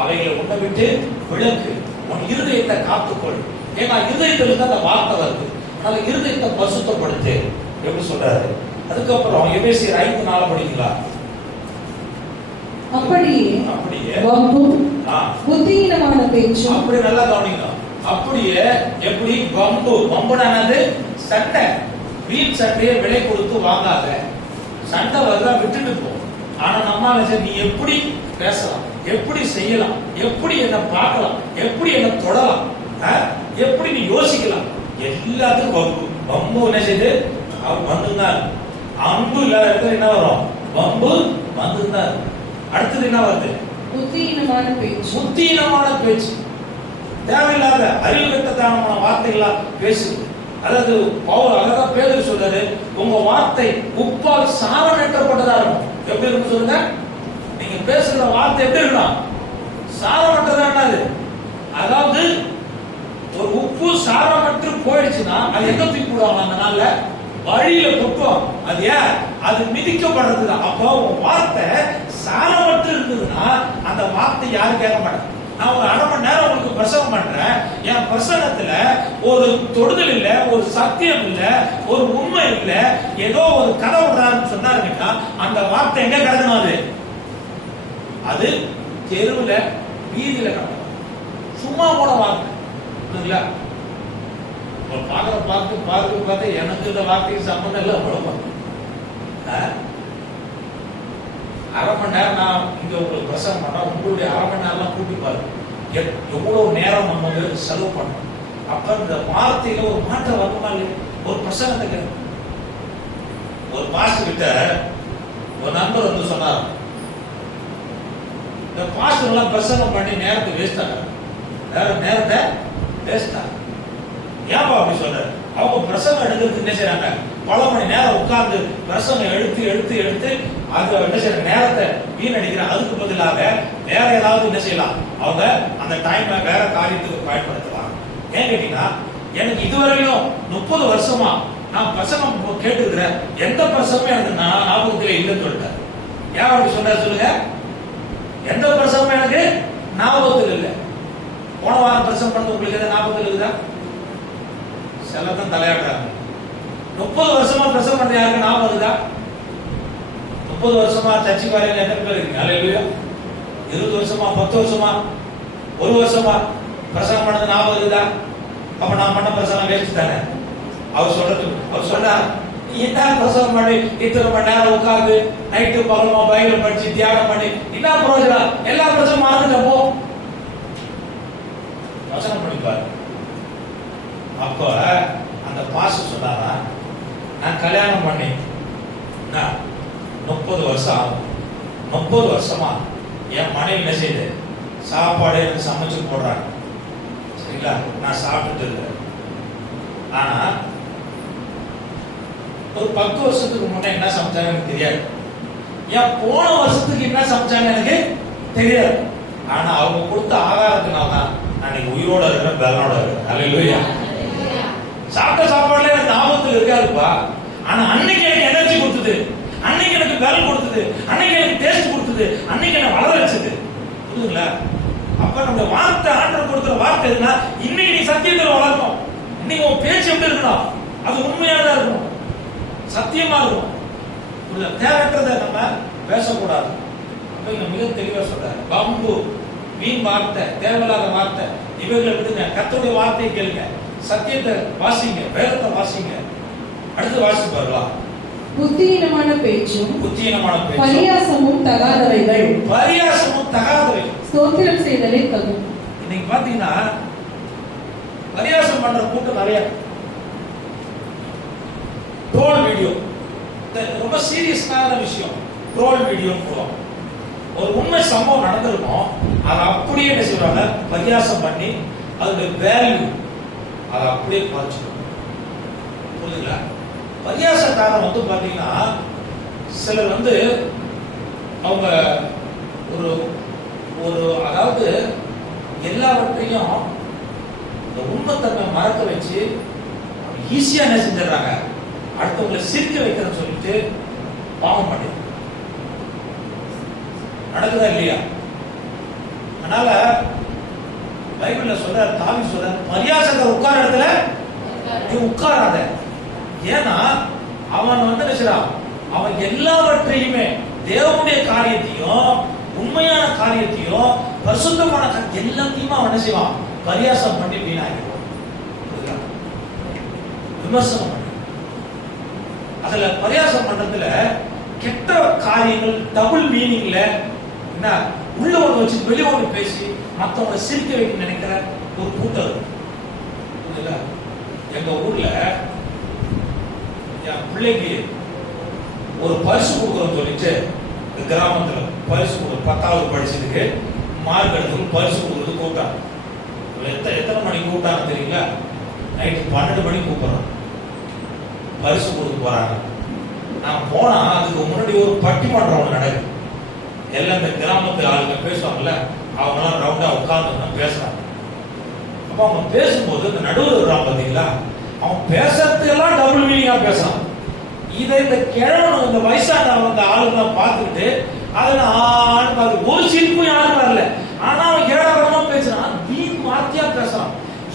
அவைகளை உன்னை விட்டு விளக்கு. உன் இருதயத்தை காத்துக்கொள். ஏன்னா இருதயத்திலிருந்து அந்த வார்த்தை வருது. அதனால இருதயத்தை பரிசுத்தப்படுத்து எப்படி சொல்றாரு. அதுக்கப்புறம் எபேசியர் 5:4 படிக்கலாம். அப்படியே வம்பும் புத்தியீனமான பேச்சும். அப்படி நல்லா கவனிக்கணும். அப்படியே எப்படி வம்புனானது சண்டை, வீண் சண்டையை விலை கொடுத்து வாங்காத. சண்டை வரதா விட்டுட்டு போ. ஆனா நம்மால நீ எப்படி பேசலாம், எப்படி செய்யலாம், எப்படி என்ன பார்க்கலாம், எப்படி என்ன தொடலாம், எப்படி நீ யோசிக்கலாம், எல்லாத்துக்கும் வம்பு என்ன செய்து வந்துதான். அன்பு இல்லாத இடத்துல என்ன வரும், வம்பு வந்துதான். அடுத்தது என்ன வருது, புத்தியீனமான பேச்சு, தேவையில்லாத அறிவு கட்டத்தனமான வார்த்தைகளா பேசுது. அதாவது அழகா பேதுரு சொல்றாரு, உங்க வார்த்தை உப்பால் சாரமேற்றப்பட்டதா இருக்கும். எப்படி இருக்கு சொல்லுங்க, நீங்க பேசுற வார்த்தை எப்படி இருக்கணும், சாரமற்றதா. என்னது, அதாவது ஒரு உப்பு சாரமற்று போயிடுச்சுன்னா அது எங்க தூக்கி போடுவாங்க, அந்த நாள்ல வழியில கொட்டுவாங்க. அது ஏன், அது மிதிக்கப்படுறதுதான். அப்போ உங்க வார்த்தை சாரமற்று இருந்ததுன்னா அந்த வார்த்தை யாரும் கேட்க மாட்டாங்க. நான் ஒரு 1/2 மணி நேரம் உங்களுக்கு பிரசங்கம் பண்றேன், என் பிரசங்கத்துல ஒரு தொடுதல் இல்ல, ஒரு சத்தியம் இல்ல, ஒரு உண்மை இல்ல, ஏதோ ஒரு கதை விடுறாருன்னு சொன்னாருன்னா அந்த வார்த்தை எங்க கிடக்கணும், அது தெருவுல வீதியில கிடக்கணும். சும்மா போன வார்த்தை இல்லைங்களா. பார்த்து எனக்கு இந்த வார்த்தைக்கு சம்பந்தம் இல்லை. அவ்வளவு 1/2 மணி நேரம் நான் இங்க உங்களுக்கு பிரசங்கம் பண்றேன், உங்களுடைய 1/2 மணி நேரம் கூட்டி பாருங்க, எவ்வளவு நேரம் நம்ம செலவு பண்ணோம். அப்ப இந்த வார்த்தையில ஒரு மாற்றம் வருமா இல்லையா. ஒரு பிரசங்கத்துக்கு ஒரு பாஸ்டர் கிட்ட ஒரு நண்பர் வந்து சொன்னார், இந்த பாஸ்டர் எல்லாம் பிரசங்கம் பண்ணி நேரத்தை வேஸ்ட் ஆக, நேரத்தை வேஸ்ட் ஆக. ஏன்பா அப்படி சொல்றாரு, அவங்க பிரசங்கம் எடுக்கிறதுக்கு என்ன செய்யறாங்க, பல மணி நேரம் உட்கார்ந்து பிரசங்கம் எடுத்து அது என்ன செய்யற நேரத்தை வீணடிக்கிறாங்க. அதுக்கு பதிலாக வேற ஏதாவது என்ன செய்யலாம், அவங்க அந்த டைமை வேற காரியத்துக்கு பயன்படுத்தலாம். ஏன் கேட்டீங்கன்னா, எனக்கு இதுவரையிலும் 30 வருஷமா நான் பிரசங்கம் கேட்டுக்கிறேன், எந்த பிரசங்கமும் எனக்கு ஞாபகத்துல இல்லைன்னு சொல்லிட்டேன். ஏன் அப்படி சொன்னார் சொல்லுங்க, எந்த பிரசங்கமும் எனக்கு ஞாபகத்தில் இல்லை. போன வாரம் பிரசங்கம் பண்ணது உங்களுக்கு எதாவது ஞாபகத்தில் இருக்குதா? சிலதான் தலையாடுறாங்க. 30 வருஷமா பிரசங்கம் பண்ண யாருக்கு ஞாபகம் இருக்குதா? 30 வருஷமா சர்ச்சை காரியங்கள் எத்தனை பேர் இருக்கு? அல்லேலூயா. 20 வருஷமா, 10 வருஷமா, 1 வருஷமா பிரசங்கம் பண்ணது ஞாபகம் இருக்குதா? அப்ப நான் பண்ண பிரசங்கம் வேஸ்ட் தானே. அவர் சொன்னார், என்ன பிரசங்கம் பண்ணி இத்தனை மணி நேரம் உட்கார்ந்து நைட்டு பகலமா பைபிள் படிச்சு தியானம் பண்ணி என்ன பிரயோஜனம், எல்லா பிரச்சனையும் மறந்துட்ட போ. வசனம் படிப்பாரு. அப்ப அந்த பாஸ்டர் சொன்னாரா, நான் கல்யாணம் பண்ணி 30 வருஷம் ஆகும். 30 வருஷமா என் மனைவி என்ன செய்யுது, சாப்பாடு எனக்கு சமைச்சு போடுறாங்க, சரிங்களா, நான் சாப்பிட்டு இருக்கிறேன். ஆனா ஒரு 10 வருஷத்துக்கு முன்னே என்ன சமைச்சாங்க எனக்கு தெரியாது, ஏன் போன வருஷத்துக்கு என்ன சமைச்சாங்க எனக்கு தெரியாது. ஆனா அவங்க கொடுத்த ஆகாரத்தினால தான் நான் உயிரோட இருக்கிறேன், பலனோட இருக்கிறேன். அல்லேலூயா. சாப்பிட்ட சாப்பாடுல எனக்கு ஞாபகத்தில் இருக்காதுப்பா, ஆனா அன்னைக்கு எனக்கு எனர்ஜி கொடுத்தது, அன்னைக்கு எனக்கு பலன் கொடுத்தது, அன்னைக்கு எனக்கு டேஸ்ட் கொடுத்தது, அன்னைக்கு என்ன வளர வச்சது. புரியுதுங்களா? அப்ப நம்ம வார்த்தை, ஆண்டவர் கொடுக்கிற வார்த்தை எதுனா, இன்னைக்கு நீ சத்தியத்தில் வளரணும். இன்னைக்கு உன் பேச்சு எப்படி இருக்கணும், அது உண்மையானதா இருக்கணும், சத்தியமா இருக்கும். தேவையற்றதை நம்ம பேசக்கூடாது. அப்ப இங்க மிக தெளிவா சொல்றாரு, பம்பு, வீண் வார்த்தை, தேவையில்லாத வார்த்தை, இவைகளை விடுங்க, கர்த்தருடைய வார்த்தையை கேளுங்க, சத்தியத்தை வாசிங்க, வேதத்தை வாசிங்க. அடுத்து வாசிச்சு பாருலாம். புத்தியீனமான பேச்சும் பரியாசமும் தகாதவைகள், ஸ்தோத்திரம் செய்தலே தகும். இன்னைக்கு பாத்தீங்கன்னா பரியாசம் பண்ற கூட்டம் நிறைய. ட்ரோல் வீடியோ ரொம்ப சீரியஸான விஷயம். ட்ரோல் வீடியோ போடுவோம். ஒரு உண்மை சம்பவம் நடந்திருக்கும், அதை அப்படியே என்ன செய்வாங்க, பரியாசம் பண்ணி அதோட வேல்யூ அதை அப்படியே குறைச்சிடும். புரியுதுங்களா? பரியாசக்காரன் வந்து பாத்தீங்கன்னா சிலர் வந்து அவங்க ஒரு ஒரு அதாவது எல்லாவற்றையும் இந்த உண்மைத்தன்மை மறக்க வச்சு ஈஸியா என்ன செஞ்சிடறாங்க, அடுத்தவங்களை சிரிக்க வைக்கிறேன்னு சொல்லிட்டு பாவம் பண்ணி நடக்குதா இல்லையா? அதனால பைபிள்ல சொல்ற தாவீது சொல்ற பரியாசக்காரன் உட்கார இடத்துல நீ உட்காராத. ஏன்னா அவன் வந்து நினைச்சான், அவன் எல்லாவற்றையுமே தேவனுடைய காரியத்தையும் உண்மையான காரியத்தையும் பரிசுத்தமான எல்லாத்தையும் அவன் என்ன செய்வான், பரியாசம் பண்ணி வீணாகிடுவான், விமர்சனம் பண்ணி. அதுல பரியாசம் பண்றதுல கெட்ட காரியங்கள் டபுள் மீனிங்ல என்ன உள்ள ஒன்று வச்சு வெளி ஒன்று பேசி மற்றவங்களை சிரிக்க வைக்க நினைக்கிற ஒரு கூட்டம். எங்க ஊர்ல என் பிள்ளைக்கு ஒரு பரிசு கொடுக்குறோம் சொல்லிட்டு கிராமத்துல பரிசு கொடு 10வது படிச்சதுக்கு மார்க் எடுத்து பரிசு கொடுக்குறது கூப்பிட்டாங்க. எத்தனை மணிக்கு கூப்பிட்டாங்க தெரியுங்களா? நைட்டு 12 மணிக்கு கூப்பிடுறோம், பரிசு கொடுக்க போறாங்க. நான் போனா அதுக்கு முன்னாடி ஒரு பட்டிமன்றம் ஒன்று நடக்குது. எல்லாம் இந்த கிராமத்து ஆளுங்க பேசுவாங்கல்ல, அவங்க எல்லாம் ரவுண்டா உட்கார்ந்து பேசுறாங்க. அப்ப அவங்க பேசும்போது இந்த நடுவில் இருக்கிறான் பாத்தீங்களா, அவன் பேசுறது எல்லாம் டபுள் மீனிங்கா பேசுறான். இதை இந்த கிழவன் இந்த வயசான அந்த ஆளுங்க பார்த்துக்கிட்டு அதுல ஒரு சிரிப்பும் யாரும் வரல. ஆனா அவன் ஏடாரமா பேசுறான், வீண் வார்த்தையா பேசுறான்.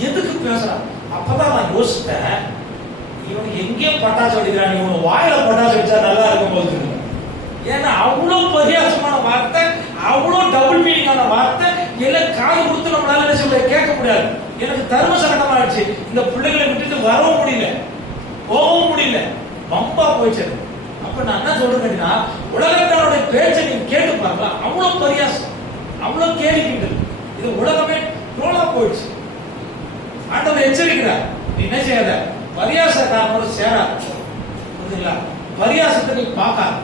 எதுக்கு பேசுறான்? அப்பதான் நான் யோசித்தேன், இவன் எங்கேயும் பட்டாசு அடிக்கிறான், இவன் வாயில பட்டாசு அடிச்சா நல்லா இருக்கும் போது. ஏன்னா அவ்வளவு பரியாசமான வார்த்தை, அவ்வளவு டபுள் மீனிங்கான வார்த்தை எல்லாம் காது கொடுத்து நம்மளால என்ன சொல்ல கேட்க முடியாது. எனக்கு தர்ம சங்கடம் ஆயிடுச்சு. இந்த பிள்ளைகளை விட்டுட்டு வரவும் முடியல, போகவும் முடியல, பம்பா போயிடுச்சு. அப்ப நான் என்ன சொல்றேன்னா, உலகத்தாருடைய பேச்சை நீங்க கேட்டு பாருங்க, அவ்வளவு பரியாசம், அவ்வளவு கேள்விக்கிட்டு இது உலகமே ரோலா போயிடுச்சு. ஆண்டவர் எச்சரிக்கிறார், நீ என்ன செய்யாத, பரியாசக்காரனோட சேராத. புரியுதுங்களா? பரியாசத்தை நீ பார்க்காத.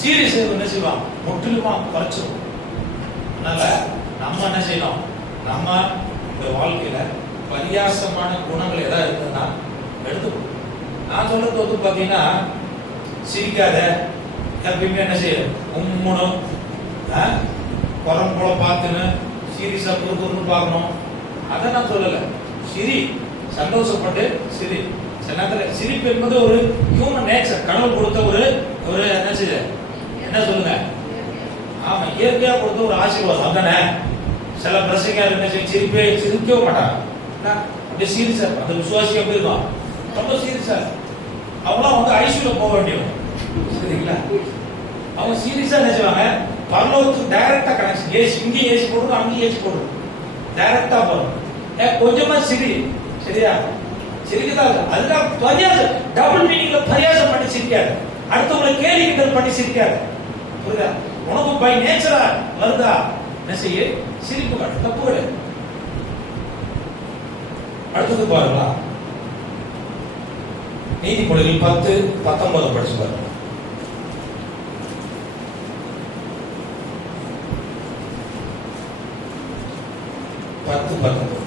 சீரியஸ் என்ன செய்வான், முற்றிலுமா குறைச்சிடும். அதனால நம்ம என்ன செய்யணும், நம்ம இந்த வாழ்க்கையில பரியாசமான குணங்கள் ஏதாவது இருந்ததுன்னா எடுத்துக்கணும். நான் சொல்றது வந்து பாத்தீங்கன்னா, சிரிக்காத, எப்பயுமே என்ன செய்ய உம்முனும் குரம் போல பார்த்துன்னு சீரியஸா குறுக்குன்னு பார்க்கணும், அதை நான் சொல்லல. சிரி, சந்தோஷப்பட்டு சிரி. சில நேரத்தில் சிரிப்பு என்பது ஒரு ஹியூமன் நேச்சர், கடவுள் கொடுத்த ஒரு ஒரு என்ன செய்ய என்ன சொல்லுங்க, ஆமா இயற்கையா கொடுத்த ஒரு ஆசீர்வாதம். அதானே சில பிரசங்க என்ன செய்ய சிரிப்பே சிரிக்கவே மாட்டாங்க, அப்படியே சீரியஸா அந்த விசுவாசி எப்படி இருக்கும், ரொம்ப சீரியஸா. அவங்களாம் வந்து ஐசியூல போக வேண்டியவங்க, சரிங்களா? அவங்க சீரியஸா என்ன செய்வாங்க, பரலோகத்துக்கு டைரக்டா கனெக்ஷன். ஏசி இங்கேயும் ஏசி போடுறது, அங்கேயும் ஏசி போடுறது, டைரக்டா போறோம். கொஞ்சமா சிரி, சரியா? சிரிக்கதான். அதுதான் பரியாசம், டபுள் மீனிங்ல பரியாசம் பண்ணி சிரிக்காது, அடுத்தவங்களை கேலி கிண்டல் பண்ணி சிரிக்காது. புரியுதா? உனக்கு பை நேச்சரா வருதா, என்ன செய்ய சிரிப்பு காட்டு, தப்பு கிடையாது. அடுத்தது பாருங்களா, நீதிமொழிகள் 10:19 படிச்சு பாருங்க. 10:19.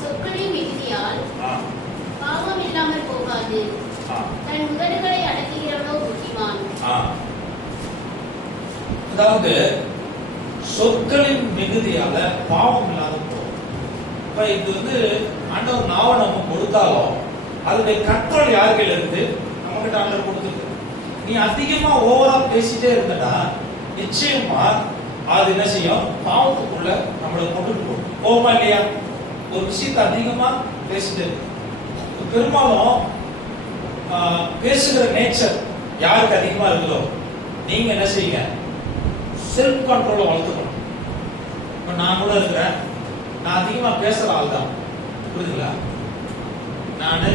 சொற்களின் மிகுதியால் பாவம் இல்லாமல் போகாது, தன் உதடுகளை அடக்குகிறவனோ புத்திமான். அதாவது சொற்களின் மிகுதியால பாவம் இல்லாத போகும். இப்ப இது வந்து ஆண்டவர் நாவ நம்ம கொடுத்தாலும் அதனுடைய கண்ட்ரோல் யார் கையில இருக்கு, நம்ம கிட்ட ஆண்டவர் கொடுத்துருக்கு. நீ அதிகமா ஓவரா பேசிட்டே இருந்தனா நிச்சயமா அது என்ன செய்யும், பாவத்துக்குள்ள நம்மளை கொண்டுட்டு போகும். போகுமா இல்லையா? ஒரு விஷயத்தை அதிகமா பேசிட்டு பெரும்பாலும் பேசுகிற நேச்சர் யாருக்கு அதிகமா இருக்குதோ நீங்க என்ன செய்யுங்க, செல்ஃப் கண்ட்ரோலை வளர்த்துக்கணும். இப்ப நான் கூட இருக்கிறேன், நான் அதிகமா பேசுற ஆள் தான், புரியுதுங்களா? நான்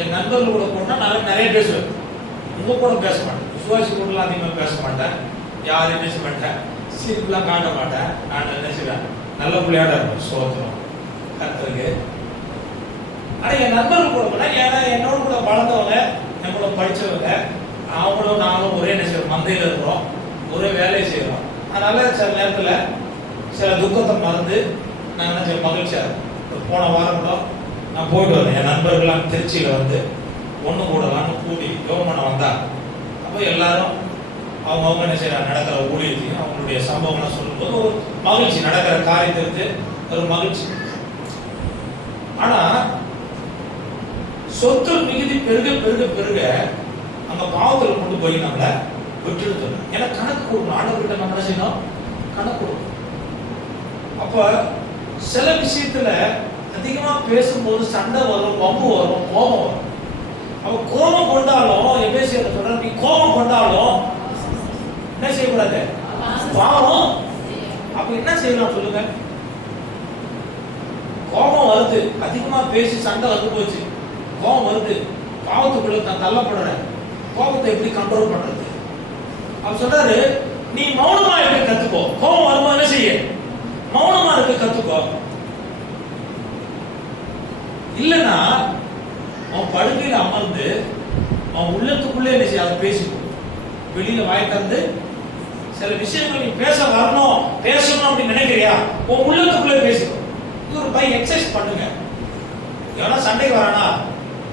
என் நண்பர்கள் கூட போனா நான் நிறைய பேசுவேன், உங்க கூட பேச மாட்டேன், விசுவாசி கூட அதிகமா பேச மாட்டேன், யாரையும் பேச மாட்டேன், சிரிப்புலாம் காட்ட மாட்டேன். நான் என்ன செய்வேன், நல்ல பிள்ளையாட இருப்பேன், சோத்திரம் கத்துருக்கு. ஆனா என் நண்பர்கள் கூட போனா, ஏன்னா என்னோட கூட வளர்ந்தவங்க, என் கூட படிச்சவங்க, அவங்களும் நானும் ஒரே என்ன செய்வோம், மந்தையில இருக்கிறோம், ஒரே வேலையை செய்யறோம். அதனால சில நேரத்துல சில துக்கத்தை மறந்து நான் என்ன செய்ய மகிழ்ச்சியா இருக்கும். போன வாரம் கூட நான் போயிட்டு வந்தேன். என் நண்பர்கள்லாம் திருச்சியில வந்து ஒண்ணு கூடலான்னு கூடி ஜெபம் பண்ண வந்தா. அப்போ எல்லாரும் அவங்க என்ன செய்யறாங்க, நடக்கிற ஊழியத்தையும் அவங்களுடைய சம்பவம்லாம் சொல்லும்போது ஒரு மகிழ்ச்சி, நடக்கிற காரியத்திற்கு ஒரு மகிழ்ச்சி. ஆனா சொத்து மிகுதி பெருக பெருக பெருக அந்த பாவத்துல கொண்டு போய் நம்மளை விட்டுட்டு, ஏன்னா கணக்கு கொடுக்கணும். ஆண்டவர்கிட்ட நம்ம என்ன செய்யணும், கணக்கு கொடுக்கணும். அப்ப சில விஷயத்துல அதிகமா பேசும்போது சண்டை வரும், வம்பு வரும், கோபம் வரும். அப்ப கோபம் கொண்டாலும் எபேசியர் சொல்ற, நீ கோபம் கொண்டாலும் என்ன செய்யக்கூடாது, பாவம். அப்ப என்ன செய்யலாம் சொல்லுங்க? கோபம் வருது, அதிகமா பேசி சண்டை வந்து போச்சு, கோபம் வருது, பாவத்துக்குள்ள நான் தள்ளப்படுறேன், கோபத்தை எப்படி கண்ட்ரோல் பண்றது? அப்ப சொல்றாரு, நீ மௌனமா இருக்க கத்துக்கோ. கோபம் வரும்போது என்ன செய்ய, மௌனமா இருக்க கத்துக்கோ. இல்லன்னா அவன் படுக்கையில அமர்ந்து அவன் உள்ளத்துக்குள்ளே என்ன செய்ய, அதை பேசிக்கோ. வெளியில வாய் தந்து சில விஷயங்கள் நீ பேச வரணும், பேசணும் அப்படின்னு நினைக்கிறியா, உன் உள்ளத்துக்குள்ளே பேசிக்கோ. இது ஒரு பை எக்ஸசைஸ் பண்ணுங்க. எவனா சண்டைக்கு வரானா,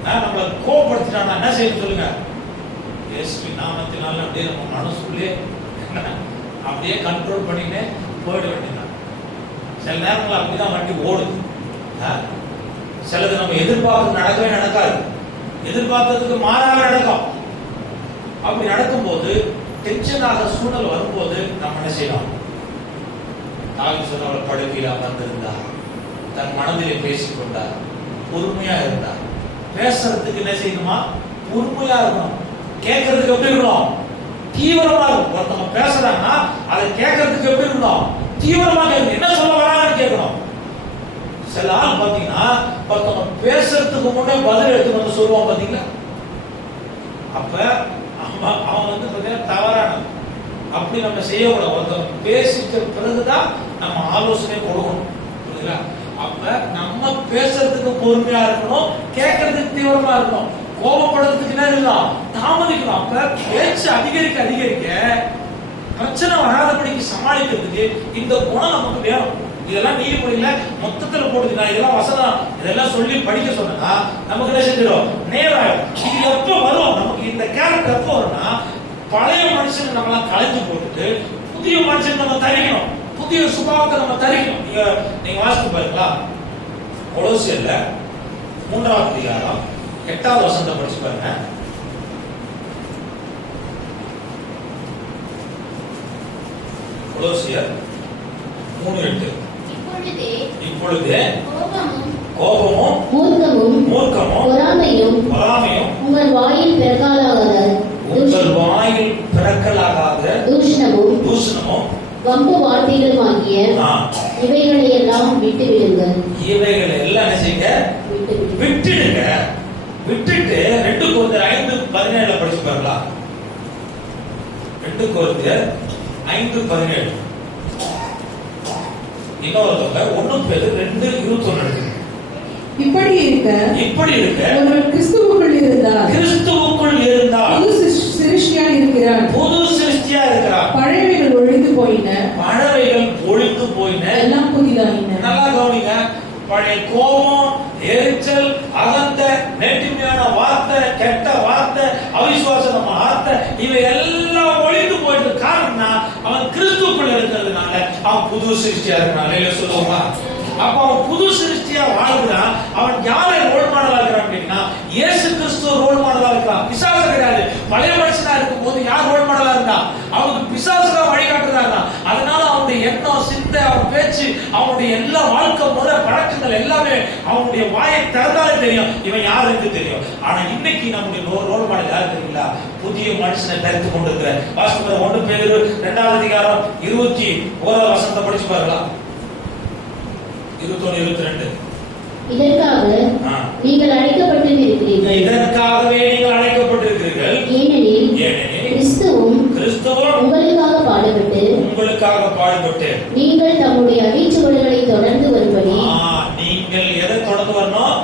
நம்மளை கோபப்படுத்திட்டானா என்ன செய்யணும் சொல்லுங்க? இயேசு நாமத்தினால அப்படியே நம்ம மனசுக்குள்ளே அப்படியே கண்ட்ரோல் பண்ணிட்டு போயிட வேண்டியதான். சில நேரங்கள் அப்படிதான் வண்டி ஓடுது. சிலது நம்ம எதிர்பார்த்து நடக்கவே நடக்காது, எதிர்பார்த்ததுக்கு மாறாக நடக்கும். அப்படி நடக்கும்போது டென்ஷனாக சூழல் வரும்போது நம்ம என்ன செய்யலாம்? தாவீது சொன்னவர் படுக்கையில் அமர்ந்திருந்தார், தன் மனதிலே பேசிக்கொண்டார், பொறுமையா இருந்தார். பேசுறதுக்கு என்ன செய்யணுமா, பொறுமையா இருக்கணும். கேட்கறதுக்கு எப்படி இருக்கணும், தீவிரமா இருக்கும். ஒருத்தவங்க பேசுறாங்கன்னா அதை கேட்கறதுக்கு எப்படி இருக்கணும், தீவிரமா கேட்கணும். என்ன சொல்ல வராங்கன்னு கேட்கணும். சில ஆள் பாத்தீங்கன்னா ஒருத்தவங்க பேசுறதுக்கு முன்னே பதில் எடுத்து வந்து சொல்லுவான் பாத்தீங்களா, அப்ப அவன் வந்து பாத்தீங்கன்னா தவறான. அப்படி நம்ம செய்யக்கூடாது. ஒருத்தவங்க பேசிட்ட பிறகுதான் நம்ம ஆலோசனை கொடுக்கணும். புரியுதுங்களா? அப்ப நம்ம பேசுறதுக்கு பொறுமையா இருக்கணும், கேட்கறதுக்கு தீவிரமா இருக்கணும். கோபப்படுறதுக்கு என்ன இருக்கலாம், தாமதிக்கணும். அப்ப பேச்சு அதிகரிக்க அதிகரிக்க பிரச்சனை வராதபடிக்கு சமாளிக்கிறதுக்கு இந்த குணம் நமக்கு வேணும். இதெல்லாம் நீதிமொழியில மொத்தத்துல போடுது. நான் இதெல்லாம் வசனம் இதெல்லாம் சொல்லி படிக்க சொன்னா நமக்கு என்ன செஞ்சிடும், நேரம். இது எப்ப வரும் நமக்கு, இந்த கேரக்டர் எப்ப வரும்னா, பழைய மனுஷன் நம்மளாம் கலைஞ்சு போட்டுட்டு புதிய மனுஷன் நம்ம தரிக்கணும், புதிய சுபாவத்தை நம்ம தரிக்கணும். நீங்க வாசித்து பாருங்களா, கொலோசியர்ல 3ஆம் அதிகாரம் 8வது வசனத்தை படிச்சு பாருங்க. கொலோசியர் 3:8. இப்பொழுதே கோபமும் மூர்க்கமும் பொறாமையும் உங்கள் வாயில் பிறக்கலாகாத தூஷணமும் வம்பு வார்த்தைகளுமாகிய இவைகளை எல்லாம் விட்டு விடுங்கள். இவைகளை எல்லாம் என்ன செய்யுங்க, விட்டுடுங்க. விட்டுட்டு 2 கொரிந்தியர் 5:17 படிச்சு பாருங்களா. 2 கொரிந்தியர் 5:17. இன்னொருத்தவங்க 1 பேரு 2:21 இருக்கு. இப்படி இருக்க ஒருவன் கிறிஸ்துவுக்குள் இருந்தால் புது சிருஷ்டியா இருக்கிறான். பழையவைகள் ஒழிந்து போயின, எல்லாம் புதிதாயின. நல்லா கவனிங்க. பழைய கோபம், எரிச்சல், அகந்த, நெட்டிமையான வார்த்தை, கெட்ட வார்த்தை, அவிசுவாசமான வார்த்தை, இவை எல்லாம் ஒழிந்து போயிட்டு காரணம்னா அவன் கிறிஸ்துக்குள்ள இருக்கிறதுனால அவன் புது சிருஷ்டியா இருக்கிறான். சொல்லுவோமா? அப்ப அவன் புது சிருஷ்டியா வாழ்கிறான். அவன் யாரை ரோல் மாடலா இருக்கிறான் அப்படின்னா, இயேசு கிறிஸ்துவ ரோல் மாடலா இருக்கிறான். பிசாசு கிடையாது. பழைய மனுஷனா இருக்கும் போது யார் ரோல் மாடலா இருந்தா, அவனுக்கு பிசாசு தான் வழிகாட்டுறாங்க. அதனால அவனுடைய எண்ணம், சிந்தை, அவன் பேச்சு, அவனுடைய எல்லா வாழ்க்கை முறை, பழக்கங்கள் எல்லாமே அவனுடைய வாயை திறந்தாலே தெரியும் இவன் யாருக்கு தெரியும். ஆனா இன்னைக்கு நம்முடைய ரோல் மாடல் யாரு தெரியுங்களா? புதிய மனுஷனை தரித்து கொண்டிருக்கிற வாசிக்கிற 1 பேதுரு 2ஆம் அதிகாரம் 21வது வசனத்தை படிச்சு பாருங்களா. 21-22. இதற்காக நீங்கள் அழைக்கப்பட்டிருக்கிறீர்கள். இதற்காகவே நீங்கள் அழைக்கப்பட்டிருக்கிறீர்கள். ஏனெனில் கிறிஸ்துவும் உங்களுக்காக பாடுபட்டு நீங்கள் தம்முடைய அடிச்சுவடுகளை தொடர்ந்து வரும்படி. நீங்கள் எதை தொடர்ந்து வரணும்?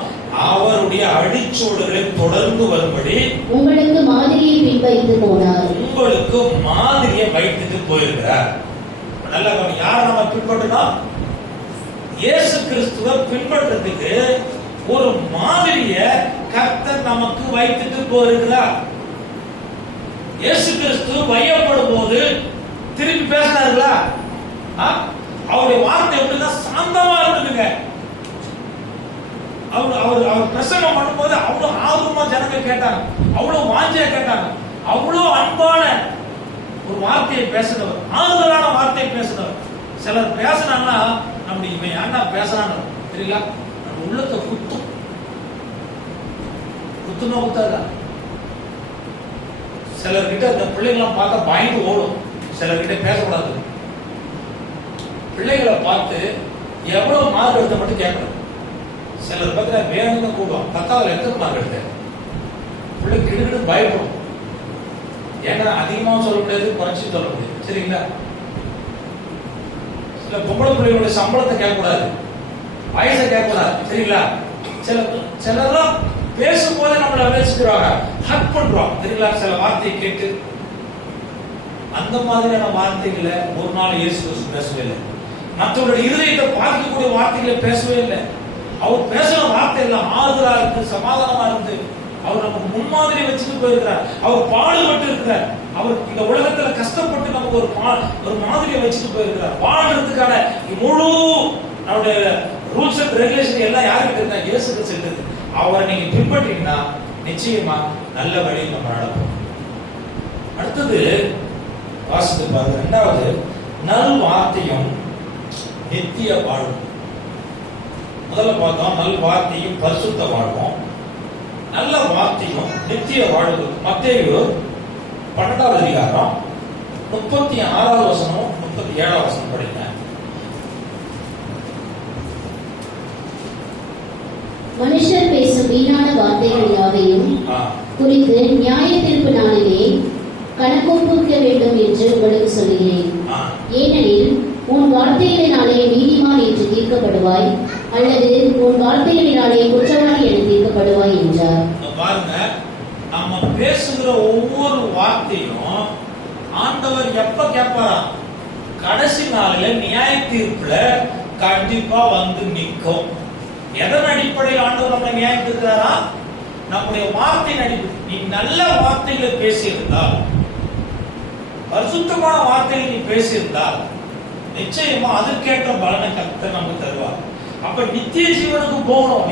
அவருடைய அடிச்சுவடுகளை தொடர்ந்து வரும்படி உங்களுக்கு மாதிரியை பின்பற்றிட்டு போனார். உங்களுக்கு மாதிரியை வைத்துட்டு போயிருக்கிறார். நல்லா யாரை நம்ம பின்பற்றணும்? இயேசு கிறிஸ்துவை பின்பற்றதுக்கு ஒரு மாதிரிய கர்த்தர் நமக்கு வைத்துட்டு போயிருக்கிறார். இயேசு கிறிஸ்து வையப்படும் போது திருப்பி பேசினார்களா? அவருடைய வார்த்தை எப்படின்னா சாந்தமா இருந்ததுங்க. அவர் பிரசங்கம் பண்ணும்போது அவ்வளவு ஆர்வமா ஜனங்க கேட்டாங்க, அவ்வளவு வாஞ்சியா கேட்டாங்க, அவ்வளவு அன்பான ஒரு வார்த்தையை பேசினவர், ஆறுதலான வார்த்தையை பேசினவர். சிலர் பேசினாங்கன்னா நம்ம இவன் ஏன்னா பேசுறான்னு தெரியல, நம்ம உள்ளத்தை குத்துமா குத்தாதா? சிலர்கிட்ட அந்த பிள்ளைங்களாம் பார்த்தா பயந்து ஓடும், சிலர்கிட்ட பேசக்கூடாது. பிள்ளைகளை பார்த்து எவ்வளவு மார்க் எடுத்த மட்டும் கேட்கணும். சிலர் பார்த்தா வேணும்னு கூடுவான், 10வது எத்தனை மார்க் எடுத்த பிள்ளை கிடுகிடு பயப்படும். ஏன்னா அதிகமாக சொல்ல முடியாது, குறைச்சி சொல்ல முடியாது, சரிங்களா? சில பொம்பளை பிள்ளைகளுடைய சம்பளத்தை கேட்கக்கூடாது, வயசை கேட்கக்கூடாது, சரிங்களா? சிலர்லாம் பேசும்போது நம்மளை வச்சுக்கிறாங்க, ஹக் பண்றோம், சரிங்களா? சில வார்த்தையை கேட்டு அந்த மாதிரியான வார்த்தைகளை ஒரு நாள் இயேசு கிறிஸ்து பேசவே இல்லை. மற்றவருடைய இருதயத்தை பாதிக்கக்கூடிய வார்த்தைகளை பேசவே இல்லை. அவர் பேசுற வார்த்தை எல்லாம் ஆறுதலா இருந்து, சமாதானமா இருந்து, அவர் நமக்கு முன்மாதிரி வச்சுட்டு போயிருக்கிறார். அவர் பாடுபட்டு இருக்கிறார். அவர் இந்த உலகத்துல கஷ்டப்பட்டு நமக்கு ஒரு மாதிரியை வச்சுட்டு போயிருக்கிறார். வாழ்றதுக்கான முழு நம்முடைய ரூல்ஸ் அண்ட் ரெகுலேஷன் எல்லாம் யாருக்கு இருந்தா இயேசு கிறிஸ்து. அவரை நீங்க பின்பற்றீங்கன்னா நிச்சயமா நல்ல வழியில் நம்ம நடப்போம். அடுத்தது வாசித்து பாருங்க. இரண்டாவது, நல் வார்த்தையும் நித்திய வாழ்வும். முதல்ல பார்த்தோம் நல் வார்த்தையும் பரிசுத்த வாழ்வும், நல்ல வார்த்தையும் நித்திய வாழ்வு. மத்தேயு 12வது அதிகாரம் 36வது வசனம் 37வது வசனம் படிங்க. மனுஷர் பேசும் வீணான வார்த்தைகள் யாவையும் குறித்து நியாய தீர்ப்பு நாளிலே கணக்கொப்புவிக்க வேண்டும் என்று உங்களுக்கு சொல்கிறேன். ஏனெனில் உன் வார்த்தைகளினாலே நீதிமான் என்று தீர்க்கப்படுவாய், அல்லது உன் வார்த்தைகளினாலே குற்றவாளி என தீர்க்கப்படுவாய் என்றார். பாருங்க, நம்ம பேசுகிற ஒவ்வொரு வார்த்தையும் ஆண்டவர் எப்ப கேட்பாரா? கடைசி நாளில நியாய தீர்ப்புல கண்டிப்பா வந்து நிற்கும். எதன் அடிப்படையில் ஆண்டவர் நம்மளை நியாயம் தீர்க்கிறாரா? நம்முடைய வார்த்தையின் அடிப்படை. நீ நல்ல வார்த்தைகளை பேசியிருந்தால், பரிசுத்தமான வார்த்தைகள் நீ பேசியிருந்தால் நிச்சயமா அதற்கேற்ற பலனை கர்த்தர் நமக்கு தருவார். அப்ப நித்திய ஜீவனுக்கு போகணும்.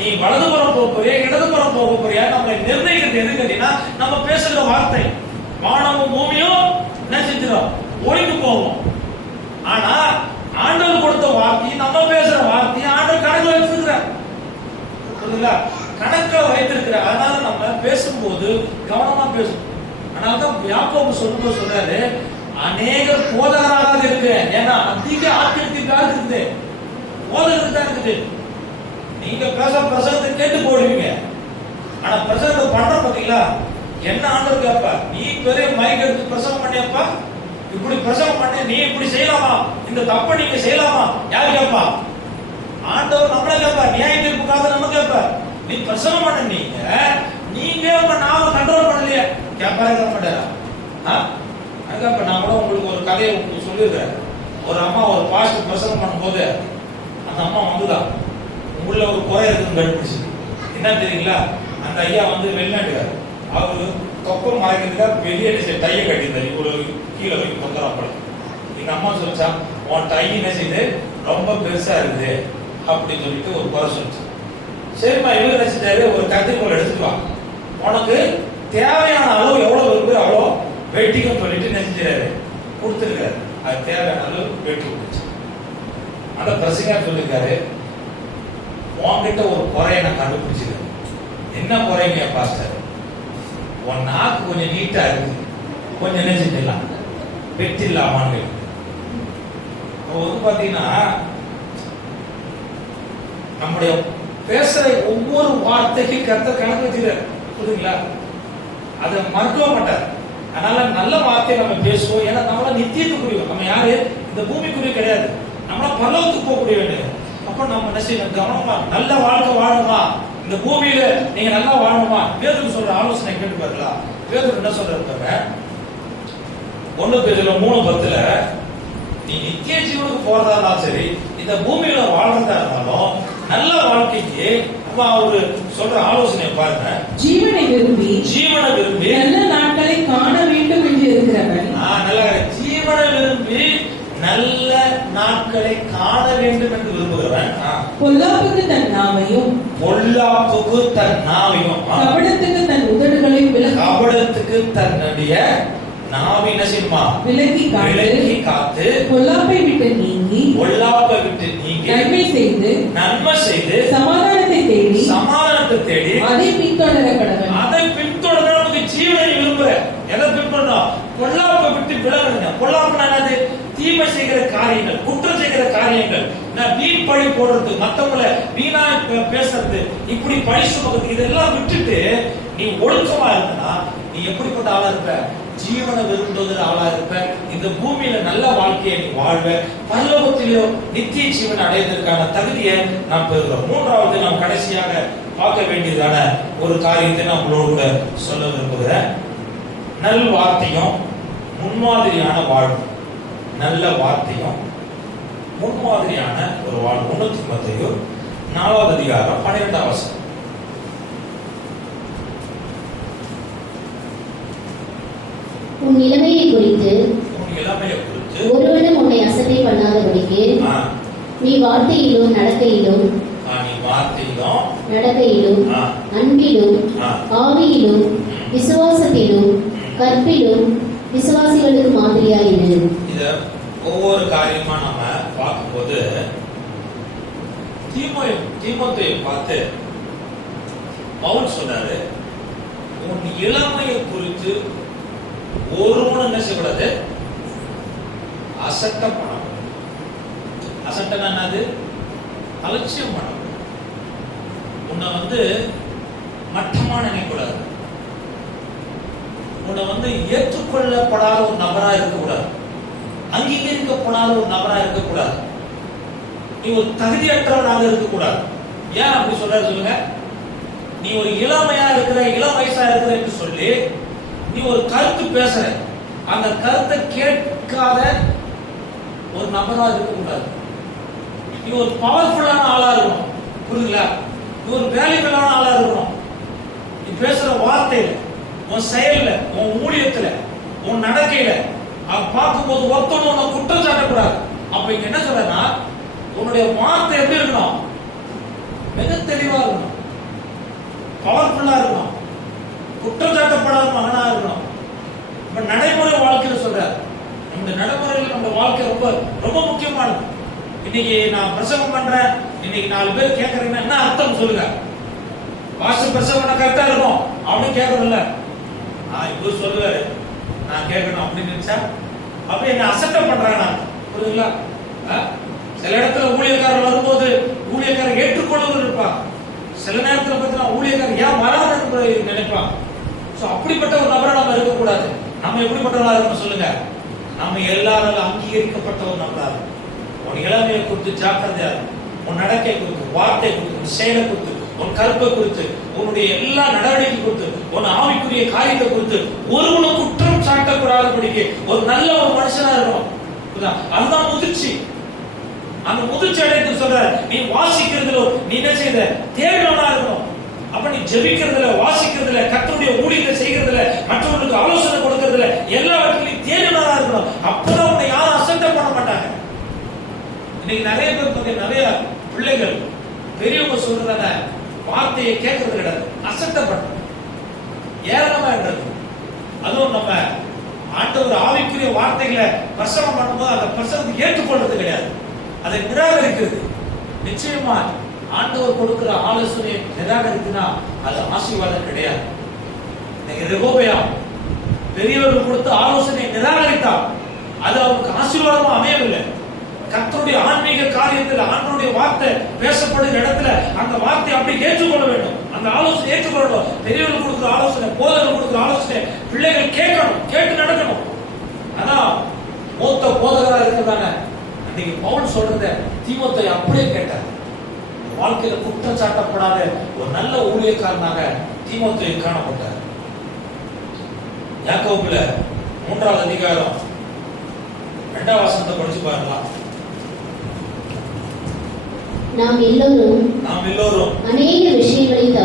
நீ வலதுபுறம் போக போறியா, இடதுபுறம் போக போறியா? நம்மளை நிர்ணயிக்கிறது எது கேட்டீங்கன்னா நம்ம பேசுகிற வார்த்தை. வானமும் பூமியும் என்ன செஞ்சிடும்? ஒழிந்து போகும். ஆனா ஆண்டவர் கொடுத்த வார்த்தையை, நம்ம பேசுற வார்த்தையை ஆண்டவர் கணக்கில் வச்சிருக்கிறார். புரியுதுங்களா? கணக்கில் வைத்திருக்கிறார். அதனால நம்ம பேசும்போது கவனமா பேசணும். அதனாலதான் யாக்கோபு சொல்லும்போது சொல்றாரு, அநேகர் போதகராக இருக்கு. ஏன்னா அதிக ஆக்கிரத்திற்காக இருக்குது, போதகருக்கு தான் இருக்குது. நீங்க பிரசங்கத்தை கேட்டு போடுவீங்க, ஆனா பிரசங்கத்தை பண்ற பாத்தீங்களா? என்ன ஆண்டவர் கேப்பா? நீ பெரிய மைக் எடுத்து பிரசங்கம் பண்ணியப்பா, இப்படி பிரசங்கம் பண்ணி நீ இப்படி செய்யலாமா, இந்த தப்ப நீங்க செய்யலாமா? யாரு கேப்பா? ஆண்டவர் நம்மள கேப்பா. நியாய தீர்ப்புக்காக நம்ம கேப்பா. நீ பிரசங்கம் பண்ண நீங்க உங்க நாம கண்ட்ரோல் பண்ணலையே கேட்பாரே மாட்டாரா? அதுக்கப்புறம் நான் கூட உங்களுக்கு ஒரு கதையை சொல்லியிருக்கிறேன். ஒரு அம்மா ஒரு பாஸ்டர் பிரசங்கம் பண்ணும்போது அந்த அம்மா வந்துதான் உள்ள ஒரு குறை இருக்குன்னு கண்டுபிடிச்சு. என்ன தெரியுங்களா? அந்த ஐயா வந்து வெளிநாட்டுக்காரு. அவரு தொப்பம் மறைக்கிறதுக்காக வெளியே டைய கட்டியிருந்தார், இவ்வளவு கீழே போய் தொந்தரப்பட. எங்க அம்மா சொல்லிச்சா, உன் டை என்ன செய்யுது, ரொம்ப பெருசா இருக்குது அப்படின்னு சொல்லிட்டு ஒரு குறை சொல்லிச்சு. சரிம்மா, இவங்க நினைச்சிட்டாரு, ஒரு கத்திரிக்கோள் எடுத்துட்டு வா, உனக்கு தேவையான அளவு எவ்வளவு இருக்கு அவ்வளோ வெட்டிக்கும் சொல்லிட்டு நினைச்சிட்டாரு, கொடுத்துருக்காரு. அது தேவையான அளவு வெட்டி கொடுத்துச்சு. அந்த பிரசங்கர் சொல்லிருக்காரு, உன்கிட்ட ஒரு குறைய நான் கண்டுபிடிச்சிருக்கேன். என்ன குறைங்க பாஸ்டர்? உன் நாக்கு கொஞ்சம் நீட்டா இருக்கு, கொஞ்சம் என்ன செஞ்சிடலாம், வெட்டிடலாமான்னு. வந்து பாத்தீங்கன்னா நம்முடைய பேசுற ஒவ்வொரு வார்த்தைக்கு கர்த்தர் கணக்கு வச்சுக்கிறார். புரியுதுங்களா? அதை மறுக்க மாட்டார். அதனால நல்ல வார்த்தையை நம்ம பேசுவோம். ஏன்னா நம்மள நித்தியத்துக்குரியோம். நம்ம யாரு இந்த பூமிக்குரிய கிடையாது, நம்மள பரலோகத்துக்கு போகக்கூடிய வேண்டியது. அப்ப நம்ம என்ன செய்யணும்? கவனமா நல்ல வாழ்க்கை வாழணுமா, இந்த பூமியில நீங்க நல்லா வாழணுமா? பேதுரு சொல்ற ஆலோசனை கேட்டு பாருங்களா? பேதுரு என்ன சொல்றாரு? 1 பேதுரு 3:10 நீ நித்திய ஜீவனுக்கு போறதா இருந்தாலும் சரி, இந்த பூமியில வாழ்றதா இருந்தாலும் நல்ல வாழ்க்கைக்கு அவரு சொல்ற ஆலோசனை பாருங்க. ஜீவனை விரும்பி நல்ல நாட்களை காண வேண்டும் என்று இருக்கிறவன். நல்ல ஜீவனை விரும்பி நல்ல நாட்களை காண வேண்டும் என்று விரும்புகிறவன் பொல்லாப்புக்கு தன் நாவையும் கபடத்துக்கு தன் உதடுகளையும் கபடத்துக்கு தன்னுடைய நாவின சிம்மா விலக்கி காத்து பொல்லாப்பை விட்டு நீங்கி நன்மை செய்து சமாதானத்தை தேடி அதை பின்தொடர கடவன். அதை பின்தொடர நமக்கு ஜீவனை விரும்புற எதை பின்தொடரும்? பொல்லாப்பை விட்டு விலகுங்க. பொல்லாப்புனா என்னது? தீமை செய்கிற காரியங்கள், குற்றம் செய்கிற காரியங்கள், வீண் பழி போடுறது, மத்தவங்களை வீணா பேசுறது, இப்படி பழி சுமக்கிறது, இதெல்லாம் விட்டுட்டு நீ ஒழுக்கமா இருந்தா நீ எப்படிப்பட்ட ஆளா இருப்ப? ஜீவனை விரும்புகிற ஆளா இருப்ப. இந்த பூமியில நல்ல வாழ்க்கையை நீ வாழ்வ. பரலோகத்திலோ நித்திய ஜீவன் அடைவதற்கான தகுதியை நாம் பெறுகிறோம். மூன்றாவது நாம் கடைசியாக பார்க்க வேண்டியதான ஒரு காரியத்தை நான் உங்களோடு கூட சொல்ல விரும்புகிறேன். நல் வார்த்தையும் முன்மாதிரியான வாழ்வு. நல்ல வார்த்தையும் முன்மாதிரியான ஒரு வாழ்வு. 1 தீமோத்தேயு 4வது அதிகாரம் 12வது வசனம். உன் நிலைமையை குறித்து ஒருவனும் உன்னை அசட்டை பண்ணாதபடிக்கு நீ வார்த்தையிலும் நடக்கையிலும் அன்பிலும் ஆவியிலும் விசுவாசத்திலும் கற்பிலும் விசுவாசிகளுக்கு மாதிரியாயிரு. ஒவ்வொரு காரியமா நாம பார்க்கும்போது தீமோத்தேயுவை பார்த்து பவுல் சொன்னாரு, உன் இளமையை குறித்து ஒருவனும் என்ன செய்யக்கூடாது? அசட்டம் பண்ணக்கூடாது. அசட்டம் என்னது? அலட்சியம் பண்ணக்கூடாது. உன்னை மட்டமா நினைக்கக்கூடாது. உன்னை ஏற்றுக்கொள்ளப்படாத ஒரு நபரா இருக்கக்கூடாது. அங்கீகரிக்கப்படாத ஒரு நபரா இருக்கக்கூடாது. நீ ஒரு தகுதியற்றவனாக இருக்கக்கூடாது. ஏன் அப்படி சொல்றாரு சொல்லுங்க? நீ ஒரு இளமையா இருக்கிற, இளம் வயசா இருக்கிற என்று சொல்லி நீ ஒரு கருத்து பேசுற, அந்த கருத்தை கேட்காத ஒரு நபரா இருக்கக்கூடாது. நீ ஒரு பவர்ஃபுல்லான ஆளா இருக்கணும். புரியுதுங்களா? நீ ஒரு வேல்யூபிளான ஆளா இருக்கணும். நீ பேசுற வார்த்தையில, உன் செயல்ல, உன் ஊழியத்துல, உன் நடக்கையில பார்க்கும்போது ஒருத்தவங்க உன்னை குற்றம் சாட்டக்கூடாது. அப்ப இங்க என்ன சொல்றேன்னா, உன்னுடைய வார்த்தை எப்படி இருக்கணும்? மிக தெளிவா இருக்கணும், பவர்ஃபுல்லா இருக்கணும், குற்றம் சாட்டப்படாத மகனா இருக்கணும். இப்ப நடைமுறை வாழ்க்கையில சொல்றாரு, நம்முடைய நடைமுறையில் நம்ம வாழ்க்கை ரொம்ப ரொம்ப முக்கியமானது. இன்னைக்கு நான் பிரசவம் பண்றேன், இன்னைக்கு 4 பேர் கேட்கறீங்கன்னா என்ன அர்த்தம் சொல்லுங்க? வாசு பிரசவம் கரெக்டா இருக்கும் அப்படின்னு கேட்கணும்ல. இவர் சொல்லுவாரு, நான் கேட்கணும் அப்படின்னு நினைச்சா அப்ப என்ன அசட்டம் பண்றாங்க. புரியுதுங்களா? சில இடத்துல ஊழியக்காரர் வரும்போது ஊழியக்காரர் ஏற்றுக்கொள்வது இருப்பாங்க. சில நேரத்தில் பார்த்தீங்கன்னா ஊழியக்காரர் ஏன் வராது நினைப்பாங்க. அப்படிப்பட்ட ஒரு நபரை நம்ம இருக்கக்கூடாது. நம்ம எப்படிப்பட்டவர்களா இருக்கணும் சொல்லுங்க? நம்ம எல்லாரும் அங்கீகரிக்கப்பட்ட ஒரு நபரா இருக்கும். உன் இளமையை குறித்து ஜாக்கிரதையா இருக்கும். உன் நடக்கை குறித்து, வார்த்தை குறித்து, உன் செயலை குறித்து, உன் கற்பை குறித்து, உன்னுடைய எல்லா நடவடிக்கை குறித்து, உன் ஆவிக்குரிய காரியத்தை குறித்து ஒருவனும் குற்றம் சாட்டக்கூடாதபடிக்கு ஒரு நல்ல ஒரு மனுஷனா இருக்கணும். அதுதான் முதிர்ச்சி. அந்த முதிர்ச்சி அடைந்து சொல்ற, நீ வாசிக்கிறதுல நீ என்ன செய்த தேவையான இருக்கணும். அப்ப நீ ஜெபிக்கிறதுல, வாசிக்கிறதுல, கர்த்தருடைய ஊழியத்தை செய்கிறதுல, மற்றவர்களுக்கு ஆலோசனை கொடுக்கிறதுல எல்லாவற்றிலும் தேவையானதா இருக்கணும். அப்பதான் உன்னை யாரும் அசட்டை பண்ண மாட்டாங்க. இன்னைக்கு நிறைய பேர் நிறைய பிள்ளைகள் பெரியவங்க சொல்றதான வார்த்தையை கேட்கறது கிடையாது, அசட்டப்பட்ட ஏராளமா இருக்கிறது. அதுவும் நம்ம ஆண்டவர் ஆவிக்குரிய வார்த்தைகளை பிரசவம் பண்ணும்போது அந்த பிரசவத்தை ஏற்றுக்கொள்றது கிடையாது, அதை நிராகரிக்கிறது. நிச்சயமா ஆண்டவர் கொடுக்கிற ஆலோசனை நிராகரிக்குன்னா அது ஆசீர்வாதம் கிடையாது. ரெகோபெயாம் பெரியவர்கள் கொடுத்த ஆலோசனை நிராகரித்தார், அது அவருக்கு ஆசீர்வாதமா அமையவில்லை. கர்த்தருடைய ஆன்மீக காரியத்தில் ஆண்டவருடைய வார்த்தை பேசப்படுகிற இடத்துல அந்த வார்த்தையை அப்படி ஏற்றுக்கொள்ள வேண்டும், அந்த ஆலோசனை ஏற்றுக்கொள்ளணும். பெரியவர்கள் கொடுக்கிற ஆலோசனை, போதகர்கள் கொடுக்கிற ஆலோசனை பிள்ளைகள் கேட்கணும், கேட்டு நடக்கணும். ஆனா மூத்த போதகரா இருக்கிறதான அன்னைக்கு பவுல் சொல்றத தீமோத்தேயு அப்படியே கேட்டார். வாழ்க்கையில குற்றம் சாட்டப்படாத ஒரு நல்ல ஊழியக்காரனாக தீமோத்தேயு காணப்பட்டார். யாக்கோபுல 3வது அதிகாரம் 2வது வசனத்தை படிச்சு பாருங்களா. நாம் எல்லோரும் அநேக விஷயங்களில்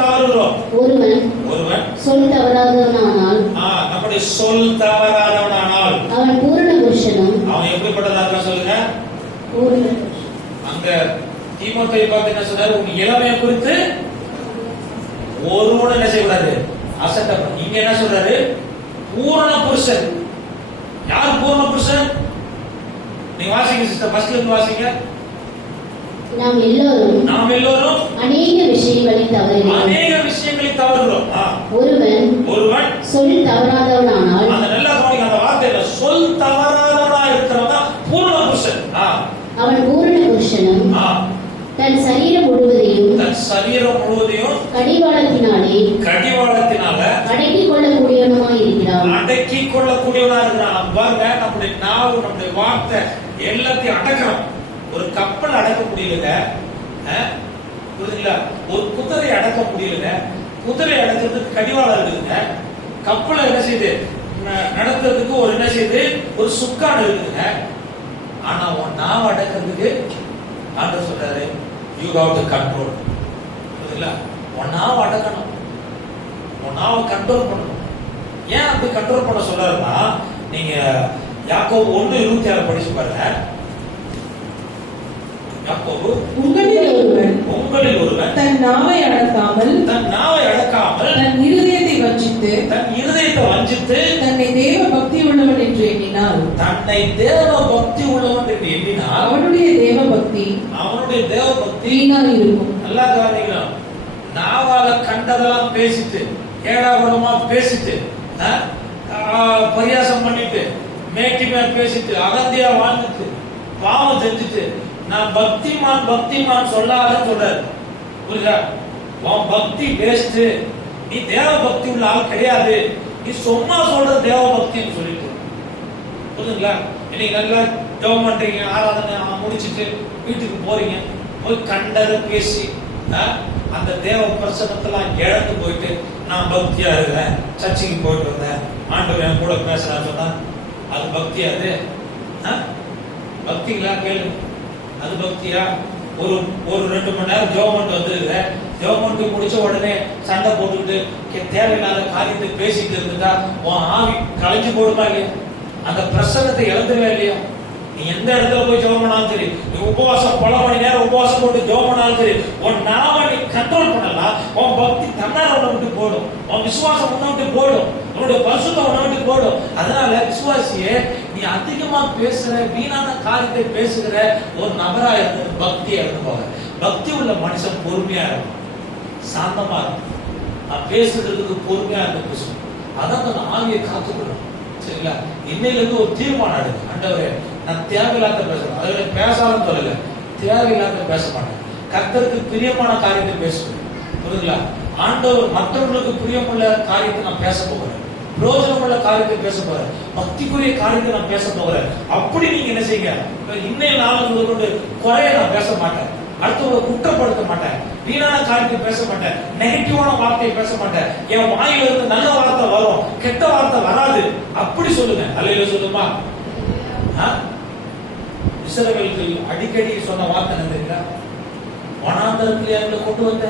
தவறுகிறோம். ஒருவன் சொல் தவறாதவனானால் நம்முடைய சொல் தவறாதவனானால் அவன் பூரண புருஷனும். அவன் எப்படிப்பட்டதா இருக்கான் சொல்லுங்க? பூரண. அங்க தீமோத்தேயுவை பார்த்து என்ன சொன்னாரு? உன் இளமையை குறித்து ஒருவனும் என்ன செய்யக்கூடாது, அசட்டப்பட. இங்க என்ன சொல்றாரு? பூரண புருஷன். யார் பூரண புருஷன்? நீங்க வாசிங்க சிஸ்டர், ஃபர்ஸ்ட்ல இருந்து வாசிங்க. நாம் எல்லோரும் அநேக விஷயங்களில் தவறுகிறோம். ஒருவன் சொல் தவறாதவனானால். அந்த நல்ல கவனிங்க அந்த வார்த்தையில, சொல் தவறாதவனா இருக்கிறவன் பூரண புருஷன். அவன் பூரண புருஷனும் தன் சரீரம் முழுவதையும் கடிவாளத்தினால அடக்கிக் கொள்ளக்கூடியவனாய் இருக்கிறான். பாருங்க, நம்முடைய நாவு, நம்முடைய வார்த்தை எல்லாத்தையும் அடக்கணும். ஒரு கப்பல் அடக்க முடியல, புரியுதுங்களா? ஒரு குதிரை அடக்க முடியல. குதிரை அடக்கிறதுக்கு கடிவாளம் இருக்குதுங்க. கப்பலை என்ன செய்யுது நடத்துறதுக்கு ஒரு என்ன செய்யுது, ஒரு சுக்கான் இருக்குதுங்க. ஆனா உன் நாவ அடக்கிறதுக்கு ஆண்டவர் சொல்றாரு, யூ ஹேவ் டு கண்ட்ரோல். புரியுதுங்களா? உன் நாவ அடக்கணும், உன் நாவ கண்ட்ரோல் பண்ணணும். ஏன் அப்படி கண்ட்ரோல் பண்ண சொல்றாருன்னா, நீங்க யாக்கோபு 1:26 படிச்சு பாருங்க. யாக்கோபு, உங்களில் ஒருவன் தன் நாவை அடக்காமல் தன் இருதயத்தை வஞ்சித்து தன்னை தேவ பக்தி உள்ளவன் என்று எண்ணினால் அவனுடைய தேவ பக்தி வீணாக இருக்கும். நல்லா கவனிக்கணும். நாவால கண்டதெல்லாம் பேசிட்டு, ஏடாகுடமா பேசிட்டு, பரியாசம் பண்ணிட்டு, மேட்டிமா பேசிட்டு, அகந்தியா வாழ்ந்துட்டு, பாவம் செஞ்சுட்டு, நான் பக்திமான் சொல்லாதன்னு சொல்றாரு. புரியுதா? உன் பக்தி வேஸ்ட், நீ தேவ பக்தி உள்ள ஆள் கிடையாது, நீ சும்மா சொல்ற தேவ பக்தின்னு சொல்லிட்டு. புரியுதுங்களா? இன்னைக்கு நல்லா ஜெபம் பண்றீங்க, ஆராதனை முடிச்சுட்டு வீட்டுக்கு போறீங்க, போய் கண்டதை பேசி அந்த தேவ பிரசனத்தெல்லாம் இழந்து போயிட்டு, நான் பக்தியா இருக்கிறேன், சர்ச்சைக்கு போயிட்டு வந்தேன், ஆண்டவர் என் கூட பேசுறான்னு சொன்னா அது பக்தியா? அது பக்திங்களா? கேளு, அது பக்தியா? ஒரு 2 மணி நேரம் ஜெபம் பண்ணிட்டு வந்துருக்க, ஜெபம் பண்ணிட்டு முடிச்ச உடனே சண்டை போட்டுக்கிட்டு தேவையில்லாத காரியத்தை பேசிட்டு இருந்துட்டா உன் ஆவி களைஞ்சு போடுமா இல்லையா? அந்த பிரசன்னத்தை இழந்துருவே இல்லையா? நீ எந்த இடத்துல போய் ஜெபம் பண்ணாலும் சரி, நீ உபவாசம் பல மணி நேரம் உபவாசம் போட்டு ஜெபம் பண்ணாலும் சரி, உன் நாம நீ கண்ட்ரோல் பண்ணலாம், உன் பக்தி தன்னால உன்னை விட்டு போடும், உன் விசுவாசம் உன்னை விட்டு போடும், உன்னுடைய பரிசுத்தம் உன்னை விட்டு போடும். அதனால விசுவாசியே, நீ அதிகமா பேசுற வீணான காரியத்தை பேசுகிற ஒரு நபரா இருந்து பக்தியா இருந்து போக. பக்தி உள்ள மனுஷன் பொறுமையா இருக்கும், சாந்தமா இருக்கும், நான் பேசுறதுக்கு பொறுமையா இருந்து பேசும். அதான் அந்த ஆவியை காத்துக்கணும். சரிங்களா? இன்னையில இருந்து ஒரு தீர்மானம் எடுங்க. ஆண்டவரே, நான் தேவையில்லாத பேசுறேன், அதுல பேசாலும் சொல்லல, தேவையில்லாத பேச மாட்டேன், கர்த்தருக்கு பிரியமான காரியத்தை பேசுவேன். புரியுதுங்களா? ஆண்டவர் மற்றவர்களுக்கு பிரியமுள்ள காரியத்தை நான் பேச போகிறேன், பிரயோஜனமுள்ள காரியத்தை பேச போறேன், பக்திக்குரிய காரியத்தை நான் பேச போகிறேன். அப்படி நீங்க என்ன செய்யுங்க, இன்னைய நாள் கொண்டு குறைய நான் பேச மாட்டேன், அடுத்தவங்களை குற்றப்படுத்த மாட்டேன், வீணான காரியத்தை பேச மாட்டேன், நெகட்டிவான வார்த்தையை பேச மாட்டேன். என் வாயில இருந்து நல்ல வார்த்தை வரும், கெட்ட வார்த்தை வராது. அப்படி சொல்லுங்க. அல்லேலூயா சொல்லுமா? இஸ்ரவேலுக்கு அடிக்கடி சொன்ன வார்த்தை என்ன தெரியுங்களா? வனாந்தரத்தில் எங்களை கொண்டு வந்த,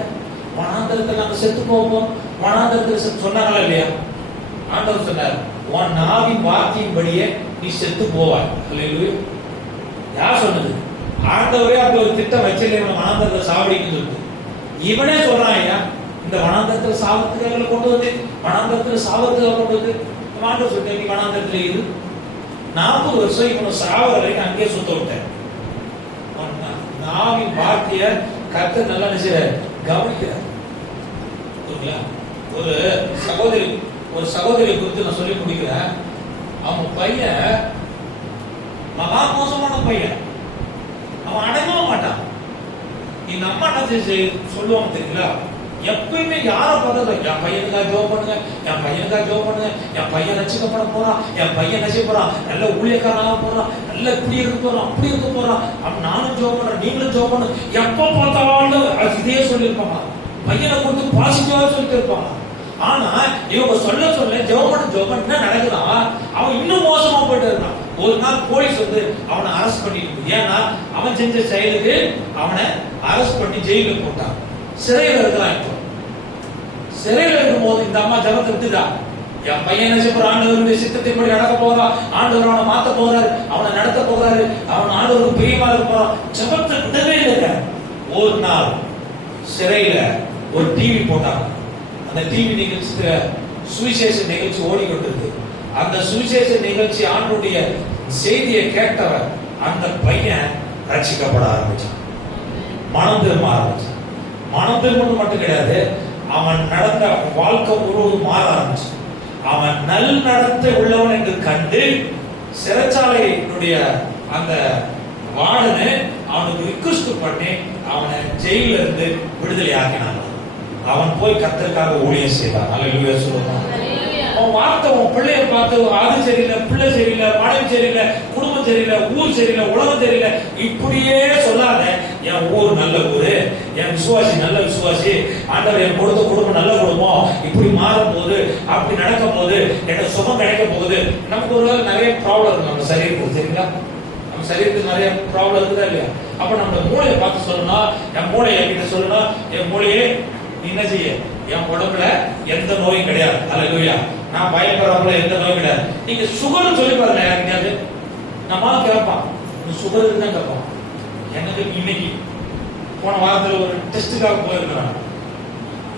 வனாந்தரத்தில் நாங்க செத்து போவோம், வனாந்தரத்தில் சொன்னாங்களா இல்லையா? ஆண்டவர் சொன்னார், உன் நாவின் வார்த்தையின்படியே நீ செத்து போவாய். அல்லேலூயா. யார் சொன்னது? ஆண்டவரே அப்படி ஒரு திட்டம் வச்சிருக்க, வனாந்தரத்தில் சாவடிக்குன்னு சொல்லிட்டு இவனே சொல்றான், ஐயா இந்த வனாந்தரத்தில் சாவத்துக்கு எங்களை கொண்டு வந்து, வனாந்தரத்தில் சாவத்துக்கு கொண்டு வந்து ஆண்டவர் சொல்லிட்டு, நீ வனாந்தரத்தில் இரு, 40 வருஷம் இவனை சாவ வரைக்கும் அங்கேயே சுத்த விட்டேன். நாவின் வார்த்தைய கர்த்தர் நல்லா கவனிக்கிறார். ஒரு சகோதரி குறித்து நான் சொல்லி முடிக்கிறேன். அவன் பையன் மகா மோசமான பையன், அவன் அடங்கவும் மாட்டான். எங்க அம்மா என்ன சொல்லுவாங்க தெரியுங்களா? எப்பயுமே யார பார்த்தா என் பையனுக்காக ஜெபம் பண்ணுங்க, என் பையனுக்காக ஜெபம் பண்ணுங்க, என் பையன் ரட்சிக்கப்பட போறான், என் பையன் ரட்சிக்க போறான், நல்ல ஊழியக்காரனாக போறான், நல்ல இப்படி இருக்க போறான், அப்படி இருக்க போறான், அவன் நானும் ஜெபம் பண்றேன், நீங்களும் ஜெபம் பண்ணுங்க. எப்ப பார்த்தாலும் இதே சொல்லியிருப்பாங்க, பையனை கொடுத்து பாசிட்டிவா சொல்லிட்டு இருப்பாங்க. ஆனா இவங்க சொல்ல ஜெபம் பண்ண என்ன நடக்குதான், அவன் இன்னும் மோசமா போயிட்டு இருக்கான். ஒரு நாள் போலீஸ் வந்து அவனை அரெஸ்ட் பண்ணிட்டு, ஏன்னா அவன் செஞ்ச செயலுக்கு அவனை அரெஸ்ட் பண்ணி ஜெயில போட்டான். சிறையில் இருக்கலாம். இப்போ சிறையில் இருக்கும் போது இந்த அம்மா ஜபத்தை விட்டுதா? என் பையன் என்ன செய்ய ஆண்டவருடைய சித்தத்தின்படி நடக்க போறான், ஆண்டவர் அவனை மாத்த போறாரு, அவனை நடத்த போறாரு, அவன் ஆண்டவருக்கு பிரியமா இருக்க போறான். ஜபத்தை விடவே இல்லை. ஒரு நாள் சிறையில ஒரு டிவி போட்டாங்க. அந்த டிவி நிகழ்ச்சியில சுவிசேஷ நிகழ்ச்சி ஓடிக்கொண்டிருக்கு. அந்த சுவிசேஷ நிகழ்ச்சி ஆண்டுடைய செய்தியை கேட்டவர் அந்த பையன் ரட்சிக்கப்பட ஆரம்பிச்சான், மனம் திரும்ப ஆரம்பிச்சான். மனம் திரும்பது மட்டும் கிடையாது, அவன் நடந்த வாழ்க்கை முழுவதும் மாற ஆரம்பிச்சு. அவன் நல் நடத்தை உள்ளவன் என்று கண்டு சிறைச்சாலையினுடைய அந்த வார்டனை அவனுக்கு ரிக்வெஸ்ட் பண்ணி அவனை ஜெயில இருந்து விடுதலை ஆக்கினான். அவன் போய் கர்த்தருக்காக ஊழியம் செய்தான். அல்லேலூயா சொல்லுவான். அவன் வார்த்தை உன் பிள்ளைய பார்த்து அது சரியில்லை, பிள்ளை சரியில்லை, மனைவி சரியில்லை, குடும்பம் சரியில்லை, ஊர் சரியில்லை, உலகம் சரியில்லை இப்படியே சொல்லாத. என் ஊர் நல்ல ஊரு, என் விசுவாசி நல்ல விசுவாசி, ஆண்டவர் என் கொடுத்த குடும்பம் நல்ல குடும்பம், இப்படி மாறும் போது அப்படி நடக்கும் போது எனக்கு சுகம் கிடைக்க போகுது. நமக்கு ஒரு நிறைய ப்ராப்ளம் இருக்கு நம்ம சரீரத்துக்கு, சரிங்களா? நம்ம சரீரத்துக்கு நிறைய ப்ராப்ளம் இருக்குதா இல்லையா? அப்ப நம்ம மூளையை பார்த்து சொல்லணும், என் மூளையை என்கிட்ட சொல்லணும், என் மூளையே என்ன செய்ய, என் உடம்புல எந்த நோயும் கிடையாது. அல்லேலூயா. நான் பயப்படுறவங்கள எந்த நோயும் கிடையாது. நீங்க சுகர் சொல்லி பாருங்க யாருக்கையாவது. நம்ம கேட்பான், சுகர் இருக்குதான் கேட்பான். எனக்கு இன்னைக்கு போன வாரத்தில் ஒரு டெஸ்ட்டுக்காக போயிருக்கிறான்.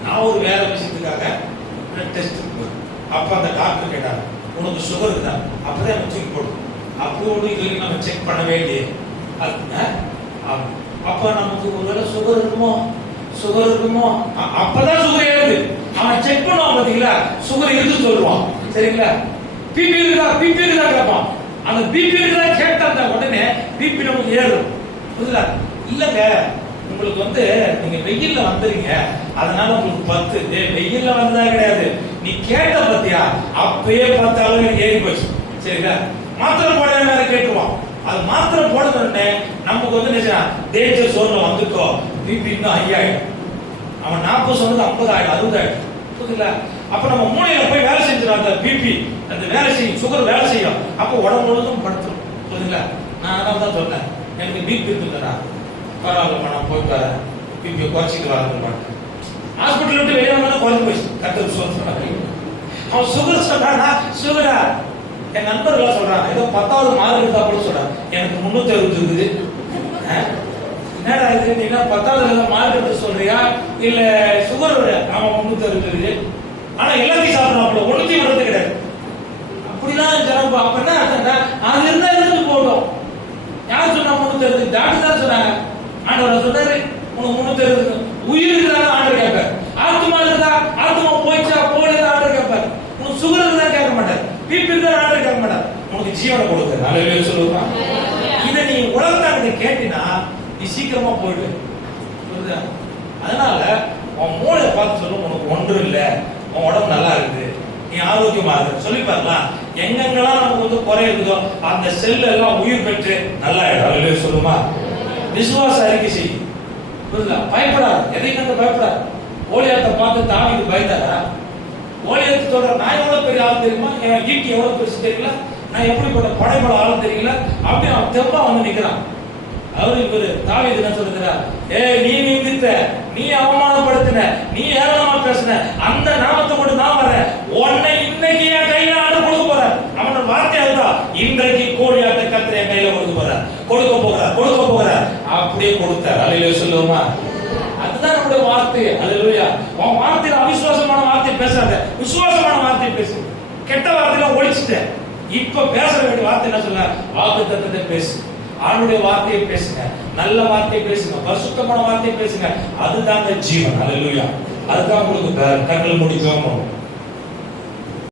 நான் ஒரு வேற விஷயத்துக்காக டெஸ்ட்டுக்கு போயிருக்கேன். அப்ப அந்த டாக்டர் கேட்டாங்க, உனக்கு சுகர் இருக்குதா? அப்பதான் எனக்கு தூக்கி போடும். அப்போது இது வரைக்கும் நம்ம செக் பண்ண வேண்டிய. அப்ப நமக்கு ஒருவேளை சுகர் இருக்குமோ, சுகர் இருக்குமோ, அப்பதான் சுகர் ஏறுது. அவன் செக் பண்ணுவான் பாத்தீங்களா, சுகர் இருக்கு சொல்லுவான், சரிங்களா? பிபி இருக்கா, பிபி இருக்கா கேட்பான். அந்த பிபி இருக்கா கேட்டா உடனே பிபி நமக்கு ஏறும். புரியுதா? இல்லங்க, உங்களுக்கு வந்து நீங்க வெயில்ல வந்துறீங்க, அதனால உங்களுக்கு 10. வெயில்ல வந்ததா கிடையாது, நீ கேட்ட பத்தியா அப்பயே 10 அளவு ஏறி போச்சு, சரிங்களா? மாத்திரை போட வேற கேட்டுருவான். அது மாத்திரை போட உடனே நமக்கு வந்து என்ன டேஞ்சர் சோன்ல வந்துட்டோம், பிபி இன்னும் ஹை ஆயிடும். அவன் 40 சொன்னது 50 ஆயிடும், 60 ஆயிடும். புரியுதுங்களா? அப்ப நம்ம மூளையில போய் வேலை செஞ்சிடும் அந்த பிபி, அந்த வேலை செய்யும், சுகர் வேலை செய்யும். அப்ப உடம்பு முழுவதும் படுத்துரும். புரியுதுங்களா? நான் அதான் தான் சொன்னேன், எனக்கு பிபி இருக்குங்கடா, பரவாயில்ல நான் போய் பாரு, பிபியை குறைச்சிட்டு வரணும். ஹாஸ்பிட்டல் விட்டு வெளியே வந்தா குறைஞ்சு போயிடுச்சு. கருத்து சொன்னாங்க. அவன் சுகர் சொன்னா, சுகரா என் நண்பர்கள் சொல்றாங்க, ஏதோ 10வது மார்க் இருந்தா கூட சொல்றாங்க, எனக்கு 360 இருக்குது. என்னடா இது, நீங்க 10வது மார்க் எடுத்து சொல்றியா இல்ல சுகர்? அவன் 360 இருக்குது. ஆனா எல்லாத்தையும் சாப்பிடணும், ஒண்ணுத்தையும் விடுறது கிடையாது. அப்படிதான் ஜனம். அப்ப என்ன அது இருந்தா இருந்து போடும். யார் சொன்னா 360? டாக்டர் தான் சொன்னாங்க. ஆண்டவர் சொன்னாரு உனக்கு 360 உயிர் இருந்தாலும் ஆண்டவர் கேட்பார். ஆத்மா இருந்தா ஆத்மா போயிச்சா போனதா ஆண்டவர் கேட்பார். உனக்கு சுகர் இருந்தா கேட்க மாட்டார், பிபி இருந்தா ஆண்டவர் கேட்க மாட்டார், உனக்கு ஜீவனை கொடுக்க. நல்ல சொல்லுவான். இதை நீ உலகத்தாக்கிட்ட கேட்டினா நீ சீக்கிரமா போயிடு. புரியுதா? அதனால உன் மூளையை பார்த்து சொல்லும், உனக்கு ஒன்றும் இல்லை, உன் உடம்பு நல்லா இருக்குது, நீ ஆரோக்கியமா இருக்கு சொல்லி பாருலாம். எங்கெங்கெல்லாம் நமக்கு வந்து குறை இருக்குதோ அந்த செல் எல்லாம் உயிர் பெற்று நல்லா ஆயிடும். சொல்லுமா? விசுவாச அறிக்கை செய்யும். புரியுதா? பயப்படாது, எதை கண்டு பயப்படாது. கோலியாத்தை பார்த்து தாவீது பயந்தாரா? கோலியாத்து சொல்ற, நான் எவ்வளவு பெரிய ஆள் தெரியுமா, என் ஈட்டி எவ்வளவு பெருசு தெரியல, நான் எப்படிப்பட்ட படைபல ஆள் தெரியல, அப்படி அவன் தெம்பா வந்து நிக்கிறான். அவரு இவரு தாவீது என்ன சொல்லுகிறார், நீ நிந்தித்த, நீ அவமானப்படுத்தின, நீ ஏளனமா பேசின அந்த நாமத்தை கொண்டு நான் வரேன், உன்னை இன்னைக்கு என் கையில ஆட கொடுக்க போறேன். அவனோட வார்த்தை அதுதான், இன்றைக்கு கோலியாத்தை கர்த்தர் என் கையில கொடுக்க போறார், கொடுக்க போகிறார். அப்படியே கொடுத்தார். அல்லேலூயா சொல்லுவோமா? அதுதான் நம்முடைய வார்த்தை. அல்லேலூயா. உன் வார்த்தையில அவிசுவாசமான வார்த்தை பேசாத, விசுவாசமான வார்த்தை பேசு. கெட்ட வார்த்தையில ஒழிச்சுட்ட. இப்ப பேச வேண்டிய வார்த்தை என்ன சொல்ல? வாக்குத்தத்தத்தை பேசு, ஆண்டுடைய வார்த்தையை பேசுங்க, நல்ல வார்த்தையை பேசுங்க, பரிசுத்தமான வார்த்தையை பேசுங்க. அதுதான் ஜீவன். அல்லேலூயா. அதுதான் உங்களுக்கு கண்கள் முடிக்காம